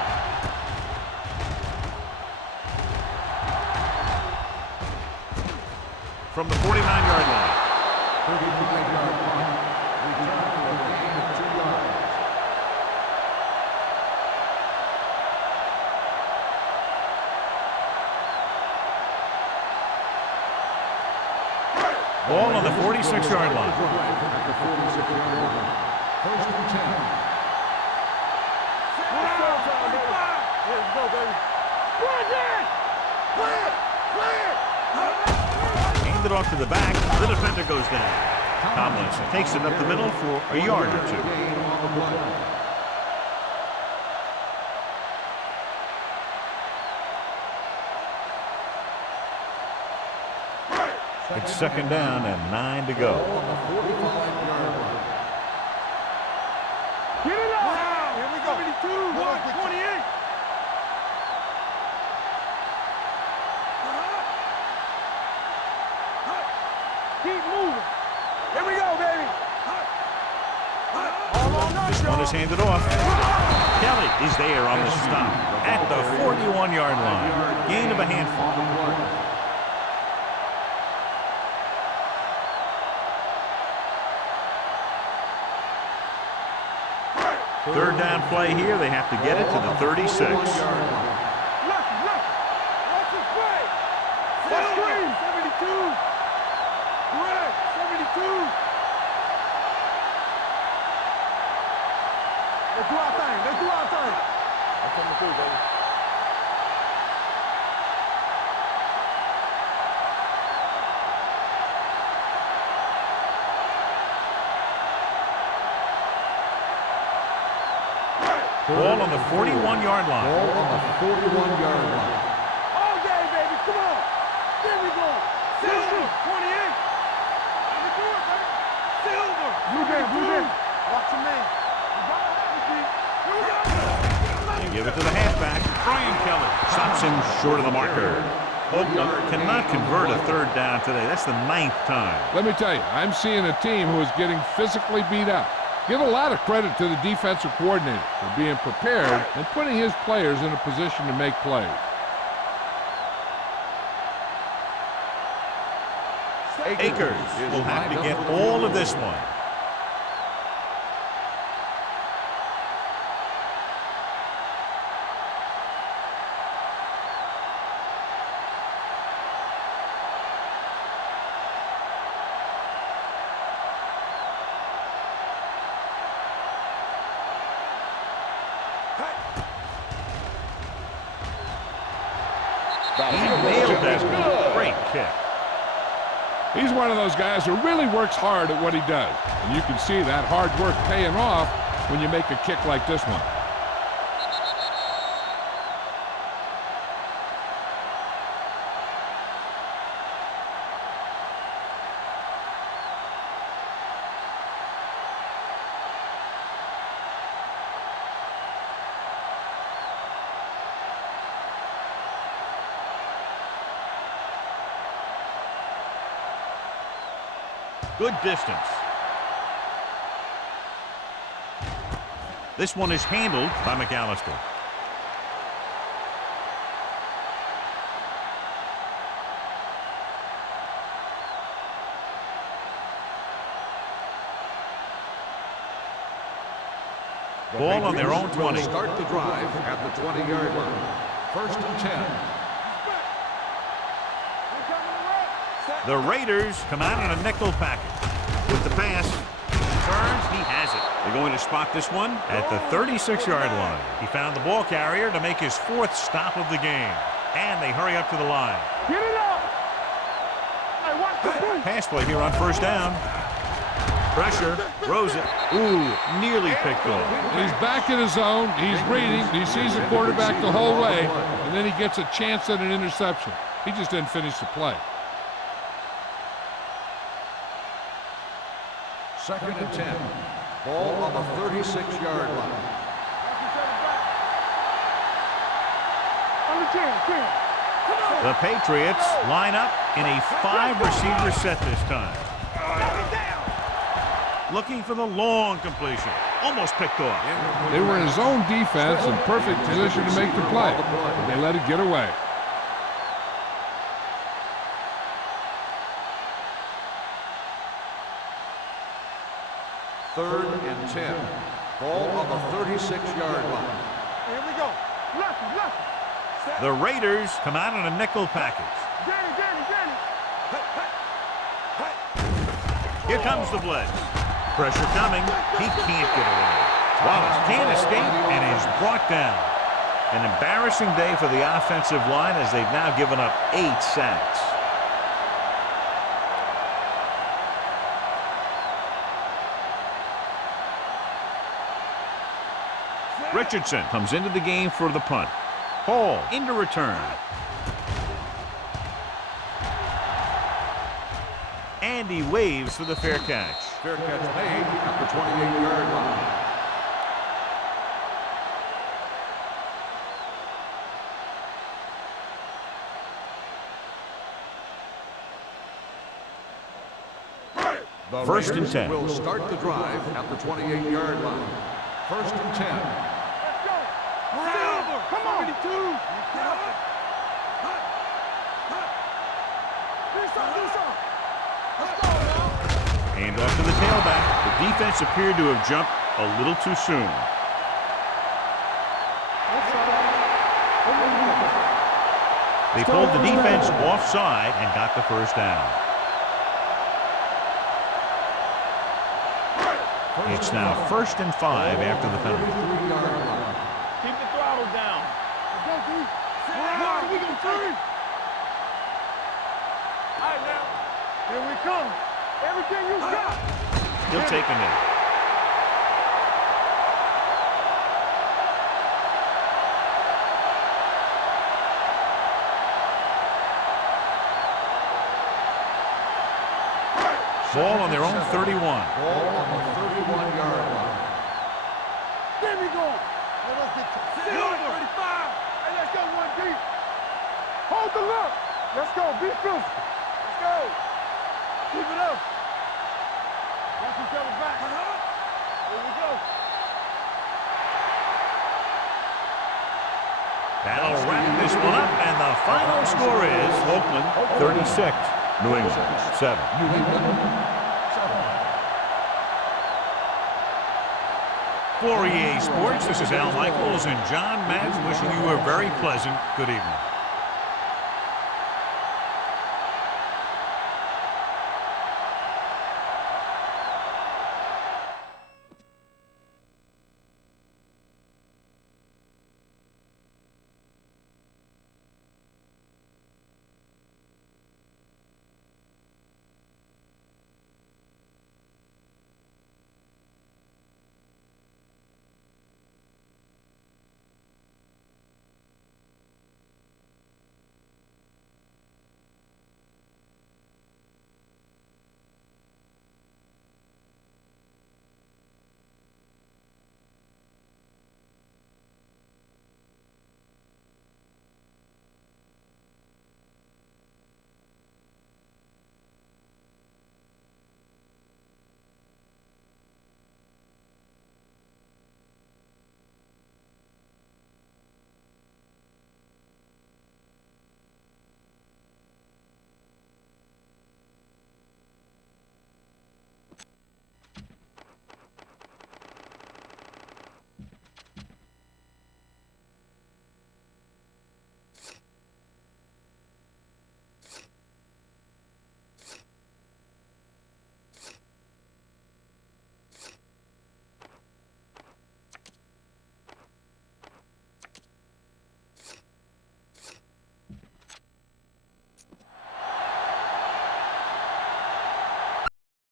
From the 49-yard line. 35-yard punt. Return for a gain of 2 yards. Ball on the 46-yard line. At the 46-yard line. First and 10. Let's go, baby. Handed off to the back. The defender goes down. Tomlinson takes it up the middle for a yard or two. Gain on the play. It's second down and 9 to go. On the 45-yard line. Get it up! Here we go. 72, 28. Keep moving. Here we go, baby. This one is handed off. Kelly is there on the stop at the 41-yard line. Gain of a handful. Third down play here. They have to get it to the 36. Lucky. Watch it play. 72. Correct. 72. Let's do our thing. Let's do our thing. I'm coming through, baby. Ball on the 41-yard line. Ball on the 41-yard line. All day, baby. Come on. There we go. Silver. 28. Let me do it, baby. Silver. Blue game. Watch your man. Here we go. They give it to the halfback. Brian Kelly stops him short of the marker. Oakland cannot convert a third down today. That's the 9th time. Let me tell you, I'm seeing a team who is getting physically beat up. Give a lot of credit to the defensive coordinator for being prepared and putting his players in a position to make plays. Akers will have to get all of this one. He nailed that. Great kick. He's one of those guys who really works hard at what he does. And you can see that hard work paying off when you make a kick like this one. Good distance. This one is handled by McAllister. Ball on their own 20. Start the drive at the 20-yard line. First and 10. The Raiders come out in a nickel package. With the pass, turns, he has it. They're going to spot this one at the 36-yard line. He found the ball carrier to make his 4th stop of the game. And they hurry up to the line. Get it up! Hey, watch the ball. Pass play here on first down. Pressure, throws it. Ooh, nearly picked off. He's back in his zone. He's reading. He sees the quarterback the whole way, and then he gets a chance at an interception. He just didn't finish the play. Second and 10. Ball on the 36-yard line. On the 10. The Patriots line up in a 5-receiver set this time. Looking for the long completion. Almost picked off. They were in zone defense in perfect position to make the play, but they let it get away. Third and 10. Ball on the 36-yard line. Here we go. Lucky. The Raiders come out in a nickel package. Danny. Here comes the blitz. Pressure coming. He can't get away. Wallace can't escape and is brought down. An embarrassing day for the offensive line as they've now given up 8 sacks. Richardson comes into the game for the punt. Hall into return. And he waves for the fair catch. Fair catch made at the 28-yard line. The First and Raiders 10. will start the drive at the 28-yard line. First and 10. Let's go. Silver. Come on. 72. Do something. Let's go now. Hand off to the tailback. The defense appeared to have jumped a little too soon. They pulled the defense offside and got the first down. It's now 1st and 5 after the penalty. Keep the throttle down. Let's go, D. We got 3. All right, now. Here we come. Everything you got. He'll take a knee. Ball on their own 31. Ball on the 31-yard line. There we go. Let's get Silver. 35. Hey, let's go, 1 deep. Hold the look. Let's go. Be physical. Let's go. Keep it up. Watch each other back. Here we go. That'll wrap this one up, and the final score is Oakland 36, New England 7. New England 7. For EA Sports, this is Al Michaels and John Madden wishing you a very pleasant good evening.